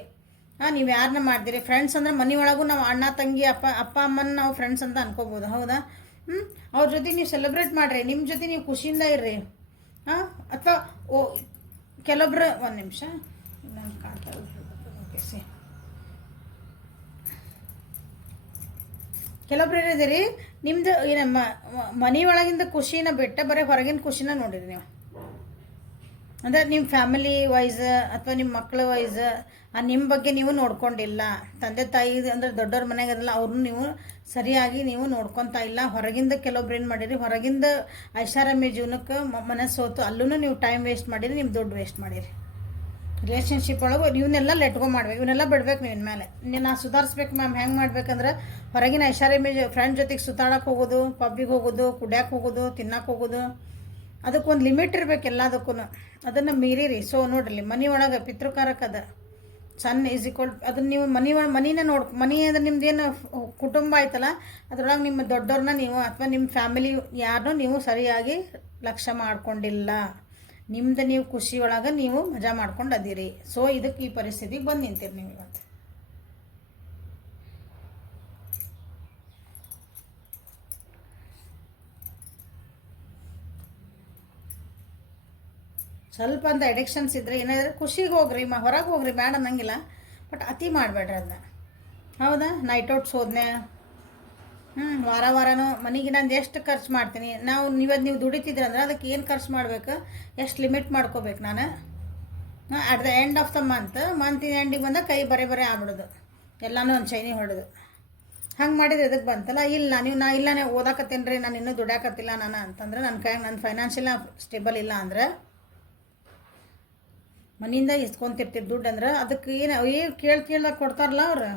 ನೀವು ಯಾರನ್ನ ಮಾಡ್ತೀರಿ ಫ್ರೆಂಡ್ಸ್ ಅಂದರೆ ಮನೆ ಒಳಗೂ ನಾವು ಅಣ್ಣ ತಂಗಿ ಅಪ್ಪ ಅಮ್ಮನ ನಾವು ಫ್ರೆಂಡ್ಸ್ ಅಂತ ಅನ್ಕೋಬೋದು. ಹೌದಾ? ಅವ್ರ ಜೊತೆ ನೀವು ಸೆಲೆಬ್ರೇಟ್ ಮಾಡಿರಿ, ನಿಮ್ಮ ಜೊತೆ ನೀವು ಖುಷಿಯಿಂದ ಇರ್ರಿ. ಅಥವಾ ಕೆಲವೊಬ್ರು ಒಂದು ನಿಮಿಷ ನಾನು ಕಾಣ್ತಾ ಓಕೆ ಕೆಲವೊಬ್ರು ಏನಿದ್ದೀರಿ ನಿಮ್ಮದು ಏನಮ್ಮ ಮನೆ ಒಳಗಿಂದ ಖುಷಿನ ಬಿಟ್ಟು ಬರೀ ಹೊರಗಿನ ಖುಷಿನ ನೋಡಿರಿ ನೀವು. ಅಂದರೆ ನಿಮ್ಮ ಫ್ಯಾಮಿಲಿ ವೈಸ್ ಅಥವಾ ನಿಮ್ಮ ಮಕ್ಕಳ ವೈಸ್ ನಿಮ್ಮ ಬಗ್ಗೆ ನೀವು ನೋಡ್ಕೊಂಡಿಲ್ಲ. ತಂದೆ ತಾಯಿ ಅಂದರೆ ದೊಡ್ಡವ್ರ ಮನೆಯಾಗದಲ್ಲ ಅವ್ರನ್ನೂ ನೀವು ಸರಿಯಾಗಿ ನೀವು ನೋಡ್ಕೊತಾ ಇಲ್ಲ. ಹೊರಗಿಂದ ಕೆಲವೊಬ್ರು ಏನು ಮಾಡಿರಿ, ಹೊರಗಿಂದ ಐಷಾರಾಮಿ ಜೀವನಕ್ಕೆ ಮನಸ್ಸು ಹೋತು, ಅಲ್ಲೂ ನೀವು ಟೈಮ್ ವೇಸ್ಟ್ ಮಾಡಿರಿ, ನಿಮ್ಮ ದುಡ್ಡು ವೇಸ್ಟ್ ಮಾಡಿರಿ. ರಿಲೇಷನ್ಶಿಪ್ ಒಳಗೆ ಇವನ್ನೆಲ್ಲ ಲೆಟ್ಗೋ ಮಾಡ್ಬೇಕು, ಇವನ್ನೆಲ್ಲ ಬಿಡ್ಬೇಕು. ನೀವು ಇನ್ಮೇಲೆ ನಾ ಸುಧಾರಿಸ್ಬೇಕು ಮ್ಯಾಮ್. ಹೆಂಗೆ ಮಾಡ್ಬೇಕಂದ್ರೆ ಹೊರಗಿನ ಐಷಾರಾಮಿ ಫ್ರೆಂಡ್ ಜೊತೆಗೆ ಸುತ್ತಾಡಕ್ಕೆ ಹೋಗೋದು, ಪಬ್ಬಿಗೆ ಹೋಗೋದು, ಕುಡ್ಯಕ್ಕೆ ಹೋಗೋದು, ತಿನ್ನಕ್ಕೆ ಹೋಗೋದು, ಅದಕ್ಕೊಂದು ಲಿಮಿಟ್ ಇರಬೇಕು ಎಲ್ಲದಕ್ಕೂ. ಅದನ್ನು ಮೀರಿರಿ. ಸೊ ನೋಡ್ರಿ, ಮನೆ ಒಳಗೆ ಪಿತೃಕಾರಕದ ಸಣ್ಣ ಈಸ್ ಈಕ್ವಲ್ ಅದನ್ನು ನೀವು ಮನಿನ ಮನಿ ಅಂದ್ರೆ ನಿಮ್ದೇನು ಕುಟುಂಬ ಆಯ್ತಲ್ಲ ಅದ್ರೊಳಗೆ ನಿಮ್ಮ ದೊಡ್ಡವ್ರನ್ನ ನೀವು ಅಥವಾ ನಿಮ್ಮ ಫ್ಯಾಮಿಲಿ ಯಾರನ್ನೂ ನೀವು ಸರಿಯಾಗಿ ಲಕ್ಷ್ಯ ಮಾಡ್ಕೊಂಡಿಲ್ಲ. ನಿಮ್ದು ನೀವು ಖುಷಿ ಒಳಗೆ ನೀವು ಮಜಾ ಮಾಡ್ಕೊಂಡು ಅದೀರಿ. ಸೊ ಇದಕ್ಕೆ ಈ ಪರಿಸ್ಥಿತಿಗೆ ಬಂದು ನಿಂತೀರಿ ನೀವು ಇವತ್ತು. ಸ್ವಲ್ಪ ಅಂತ ಎಡಿಕ್ಷನ್ಸ್ ಇದ್ದರೆ ಏನಾದರೂ ಖುಷಿಗೆ ಹೋಗ್ರಿ, ಹೊರಗೆ ಹೋಗ್ರಿ, ಬೇಡ ಅನ್ನಂಗಿಲ್ಲ. ಬಟ್ ಅತಿ ಮಾಡಬೇಡ್ರಿ ಅದನ್ನ. ಹೌದಾ? ನೈಟ್ ಔಟ್ಸ್ ಹೋದ್ನೆ, ವಾರನೂ ಮನೆಗೆ ನಾನು ಎಷ್ಟು ಖರ್ಚು ಮಾಡ್ತೀನಿ, ನೀವು ದುಡಿತಿದ್ರೆ ಅಂದ್ರೆ ಅದಕ್ಕೆ ಏನು ಖರ್ಚು ಮಾಡಬೇಕು, ಎಷ್ಟು ಲಿಮಿಟ್ ಮಾಡ್ಕೋಬೇಕು ನಾನು. At the end of the ಮಂತಿನ ಎಂಡಿಗೆ ಬಂದಾಗ ಕೈ ಬರೆ ಆಗ್ಬಿಡೋದು, ಎಲ್ಲನೂ ಒಂದು ಚೈನಿ ಹೊಡೋದು. ಹಂಗೆ ಮಾಡಿದ್ರೆ ಇದಕ್ಕೆ ಬಂತಲ್ಲ. ಇಲ್ಲ ನೀವು ಓದಾಕತ್ತೀನಿ ರೀ, ನಾನು ಇನ್ನೂ ದುಡ್ಯಾಕತ್ತಿಲ್ಲ ನಾನು ಅಂತಂದ್ರೆ ನನ್ನ ಫೈನಾನ್ಷಿಯಲ್ ಸ್ಟೇಬಲ್ ಇಲ್ಲ ಅಂದ್ರೆ ಮನೆಯಿಂದ ಇಸ್ಕೊಂತಿರ್ತೀರಿ ದುಡ್ಡು ಅಂದ್ರೆ ಅದಕ್ಕೆ ಕೇಳ್ದಾಗ ಕೊಡ್ತಾರಲ್ಲ ಅವ್ರು.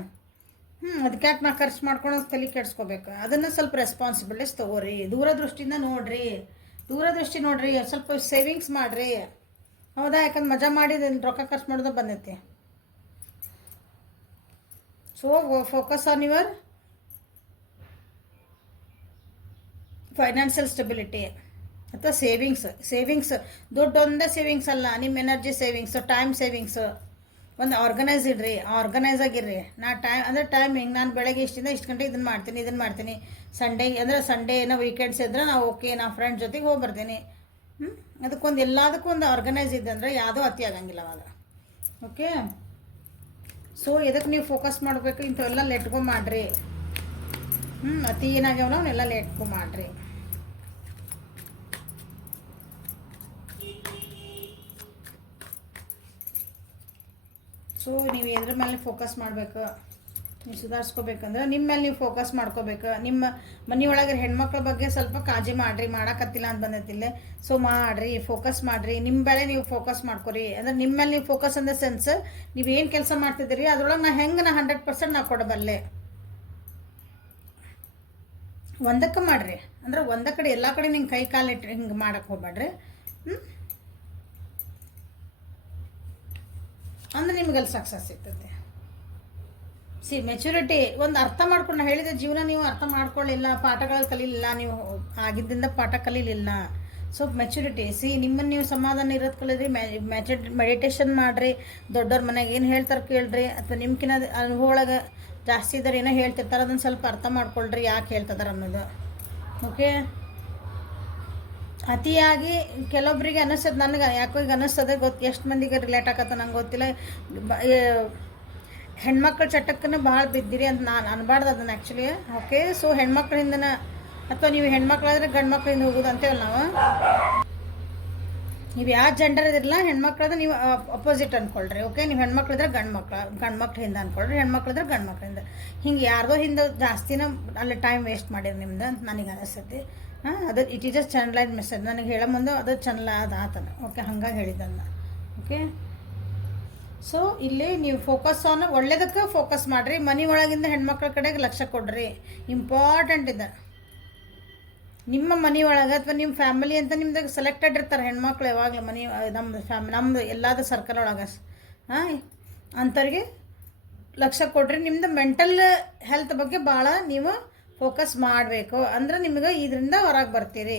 ಅದಕ್ಕೆ ಯಾಕೆ ನಾ ಖರ್ಚು ಮಾಡ್ಕೊಂಡು ತಲೆ ಕೆಡಿಸ್ಕೋಬೇಕು. ಅದನ್ನು ಸ್ವಲ್ಪ ರೆಸ್ಪಾನ್ಸಿಬಿಲಿಟೀಸ್ ತೊಗೋರಿ, ದೂರದೃಷ್ಟಿಯಿಂದ ನೋಡ್ರಿ, ಸ್ವಲ್ಪ ಸೇವಿಂಗ್ಸ್ ಮಾಡಿರಿ. ಹೌದಾ? ಯಾಕಂದ್ರೆ ಮಜಾ ಮಾಡಿದ ರೊಕ್ಕ ಖರ್ಚು ಮಾಡೋದು ಬಂದೈತಿ. So focus on your financial stability ಅಥವಾ ಸೇವಿಂಗ್ಸ್ ದುಡ್ಡು ಒಂದೇ ಸೇವಿಂಗ್ಸ್ ಅಲ್ಲ, ನಿಮ್ಮ ಎನರ್ಜಿ ಸೇವಿಂಗ್ಸು, ಟೈಮ್ ಸೇವಿಂಗ್ಸು. ಒಂದು ಆರ್ಗನೈಸ್ ಆಗಿರ್ರಿ. ಟೈಮ್ ಹಿಂಗೆ ನಾನು ಬೆಳಗ್ಗೆ ಇಷ್ಟಿಂದ ಇಷ್ಟು ಗಂಟೆ ಇದನ್ನು ಮಾಡ್ತೀನಿ. ಸಂಡೇ ಏನೋ ವೀಕೆಂಡ್ಸ್ ಇದ್ರೆ ನಾವು ಓಕೆ ನಾ ಫ್ರೆಂಡ್ಸ್ ಜೊತೆಗೆ ಹೋಗಿ ಬರ್ತೀನಿ. ಎಲ್ಲದಕ್ಕೂ ಒಂದು ಆರ್ಗನೈಸ್ ಇದ್ದಂದ್ರೆ ಯಾವುದೂ ಅತಿ ಆಗಂಗಿಲ್ಲ ಅವಾಗ. ಓಕೆ, ಸೊ ಇದಕ್ಕೆ ನೀವು ಫೋಕಸ್ ಮಾಡಬೇಕು. ಇಂಥವೆಲ್ಲ ಲೆಟ್ಗೋ ಮಾಡಿರಿ. ಅತಿ ಏನಾಗ್ಯಾವಲ್ಲ ಅವನ್ನೆಲ್ಲ ಲೆಟ್ಗೋ ಮಾಡಿರಿ. ಸೊ ನೀವು ಎದ್ರ ಮೇಲೆ ಫೋಕಸ್ ಮಾಡಬೇಕು, ನೀವು ಸುಧಾರಿಸ್ಕೋಬೇಕಂದ್ರೆ ನಿಮ್ಮ ಮೇಲೆ ನೀವು ಫೋಕಸ್ ಮಾಡ್ಕೋಬೇಕು. ನಿಮ್ಮ ಮನೆಯೊಳಗೆ ಹೆಣ್ಮಕ್ಳ ಬಗ್ಗೆ ಸ್ವಲ್ಪ ಕಾಳಜಿ ಮಾಡಿರಿ. ಮಾಡೋಕತ್ತಿಲ್ಲ ಅಂತ ಬಂದೈತಿಲ್ಲ, ಸೊ ಮಾಡಿರಿ, ಫೋಕಸ್ ಮಾಡಿರಿ. ನಿಮ್ಮ ಮೇಲೆ ನೀವು ಫೋಕಸ್ ಮಾಡ್ಕೊರಿ. ಅಂದ್ರೆ ನಿಮ್ಮ ಮೇಲೆ ನೀವು ಫೋಕಸ್ ಇನ್ ದ ಸೆನ್ಸ್ ನೀವು ಏನು ಕೆಲಸ ಮಾಡ್ತಿದ್ದೀರಿ ಅದ್ರೊಳಗೆ ನಾ 100% ನಾ ಕೊಡಬಲ್ಲೆ. ಒಂದಕ್ಕೆ ಮಾಡಿರಿ. ಅಂದ್ರೆ ಒಂದ ಕಡೆ ಎಲ್ಲ ಕಡೆ ನಿಂಗೆ ಕೈ ಕಾಲಿಟ್ಟು ಹಿಂಗೆ ಮಾಡೋಕ್ಕೆ ಹೋಗ್ಬೇಡ್ರಿ. ಅಂದ್ರೆ ನಿಮಗಲ್ಲಿ ಸಕ್ಸಸ್ ಸಿಗ್ತದೆ. ಮೆಚುರಿಟಿ ಒಂದು ಅರ್ಥ ಮಾಡ್ಕೊಂಡು ಹೇಳಿದ ಜೀವನ ನೀವು ಅರ್ಥ ಮಾಡ್ಕೊಳ್ಳಿಲ್ಲ, ಪಾಠಗಳು ಕಲೀಲಿಲ್ಲ, ನೀವು ಆಗಿದ್ದರಿಂದ ಪಾಠ ಕಲೀಲಿಲ್ಲ. ಸೊ ಮೆಚುರಿಟಿ ನಿಮ್ಮನ್ನು ನೀವು ಸಮಾಧಾನ ಇರೋದು ಕಲಿದ್ರಿ. ಮೆಡಿಟೇಷನ್ ಮಾಡಿರಿ. ದೊಡ್ಡವ್ರ ಮನೆಗೆ ಏನು ಹೇಳ್ತಾರೆ ಕೇಳ್ರಿ, ಅಥವಾ ನಿಮ್ಗಿನ ಅನುಭವ ಒಳಗೆ ಜಾಸ್ತಿ ಇದ್ದಾರೆ ಏನೋ ಹೇಳ್ತಿರ್ತಾರೆ, ಅದನ್ನು ಸ್ವಲ್ಪ ಅರ್ಥ ಮಾಡ್ಕೊಳ್ರಿ ಯಾಕೆ ಹೇಳ್ತಿದ್ದಾರೆ ಅನ್ನೋದು. ಓಕೆ, ಅತಿಯಾಗಿ ಕೆಲವೊಬ್ಬರಿಗೆ ಅನ್ನಿಸ್ತದೆ, ನನಗೆ ಯಾಕೋ ಈಗ ಅನ್ನಿಸ್ತದೆ, ಎಷ್ಟು ಮಂದಿಗೆ ರಿಲೇಟ್ ಆಗತ್ತೆ ನಂಗೆ ಗೊತ್ತಿಲ್ಲ. ಹೆಣ್ಮಕ್ಳ ಚಟಕ್ಕೂ ಭಾಳ ಬಿದ್ದಿರಿ ಅಂತ ನಾನು ಅನ್ಬಾರ್ದು ಅದನ್ನು ಆ್ಯಕ್ಚುಲಿ. ಓಕೆ, ಸೊ ಹೆಣ್ಮಕ್ಳಿಂದನ ಅಥವಾ ನೀವು ಹೆಣ್ಮಕ್ಳಾದ್ರೆ ಗಂಡು ಮಕ್ಳಿಂದ ಹೋಗೋದು ಅಂತೇವಲ್ಲ ನಾವು. ನೀವು ಯಾವ ಜೆಂಡರ್ ಇದಿರಲ್ಲ, ಹೆಣ್ಮಕ್ಳಾದ್ರೆ ನೀವು ಅಪೋಸಿಟ್ ಅಂದ್ಕೊಳ್ರಿ. ಓಕೆ, ನೀವು ಹೆಣ್ಮಕ್ಳಿದ್ರೆ ಗಂಡು ಮಕ್ಳ ಹಿಂದೆ ಅಂದ್ಕೊಳ್ರಿ, ಹೆಣ್ಮಕ್ಳಿದ್ರೆ ಗಂಡು ಮಕ್ಳಿಂದ. ಹಿಂಗೆ ಯಾರ್ದೋ ಹಿಂದೆ ಜಾಸ್ತಿನ ಅಲ್ಲಿ ಟೈಮ್ ವೇಸ್ಟ್ ಮಾಡಿರಿ ನಿಮ್ದು ಅಂತ ನನಗೆ ಅನಿಸ್ತೈತಿ. ಹಾಂ ಅದು ಇಟ್ ಈಸ್ ಅ ಚಾನಲೈಡ್ ಮೆಸೇಜ್. ನನಗೆ ಹೇಳೋ ಮುಂದೆ ಅದು ಚಾನಲ್ ಅದು ಆತನ. ಓಕೆ, ಹಂಗಾಗಿ ಹೇಳಿದ್ದನ್ನು. ಓಕೆ, ಸೊ ಇಲ್ಲಿ ನೀವು ಫೋಕಸ್ ಆನ್ ಒಳ್ಳೇದಕ್ಕೆ ಫೋಕಸ್ ಮಾಡಿರಿ. ಮನೆ ಒಳಗಿಂದ ಹೆಣ್ಮಕ್ಳ ಕಡೆಗೆ ಲಕ್ಷ್ಯ ಕೊಡ್ರಿ. ಇಂಪಾರ್ಟೆಂಟ್ ಇದೆ. ನಿಮ್ಮ ಮನೆ ಒಳಗೆ ಅಥವಾ ನಿಮ್ಮ ಫ್ಯಾಮಿಲಿ ಅಂತ ನಿಮ್ದಾಗ ಸೆಲೆಕ್ಟೆಡ್ ಇರ್ತಾರೆ ಹೆಣ್ಮಕ್ಳು ಯಾವಾಗಲೂ. ನಮ್ಮದು ಎಲ್ಲಾದ ಸರ್ಕಲ್ ಒಳಗೆ ಹಾಂ, ಅಂಥವ್ರಿಗೆ ಲಕ್ಷ್ಯ ಕೊಡ್ರಿ. ನಿಮ್ಮದು ಮೆಂಟಲ್ ಹೆಲ್ತ್ ಬಗ್ಗೆ ಭಾಳ ನೀವು ಫೋಕಸ್ ಮಾಡಬೇಕು. ಅಂದ್ರೆ ನಿಮಗೆ ಇದರಿಂದ ಹೊರಗೆ ಬರ್ತೀರಿ.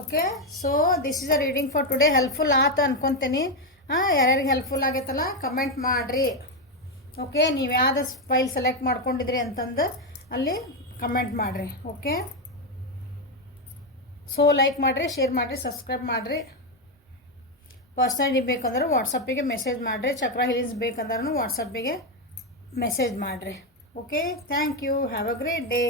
Okay, so this is a reading for today. Helpful ಆತು ಅನ್ಕೊತೀನಿ. ಯಾರ್ಯಾರಿಗೆ ಹೆಲ್ಪ್ಫುಲ್ ಆಗೈತಲ್ಲ ಕಮೆಂಟ್ ಮಾಡಿರಿ. ಓಕೆ, ನೀವು ಯಾವ್ದು ಫೈಲ್ ಸೆಲೆಕ್ಟ್ ಮಾಡ್ಕೊಂಡಿದ್ರಿ ಅಂತಂದು ಅಲ್ಲಿ ಕಮೆಂಟ್ ಮಾಡಿರಿ. ಓಕೆ, ಸೊ ಲೈಕ್ ಮಾಡಿರಿ, ಶೇರ್ ಮಾಡಿರಿ, ಸಬ್ಸ್ಕ್ರೈಬ್ ಮಾಡಿರಿ. ಪರ್ಸ್ನಲಿ ಬೇಕಂದ್ರೆ ವಾಟ್ಸಪ್ಪಿಗೆ ಮೆಸೇಜ್ ಮಾಡಿರಿ. ಚಕ್ರ ಹೀಲಿಂಗ್ಸ್ ಬೇಕಂದ್ರೂ ವಾಟ್ಸಪ್ಪಿಗೆ ಮೆಸೇಜ್ ಮಾಡಿರಿ. Okay, thank you. Have a great day.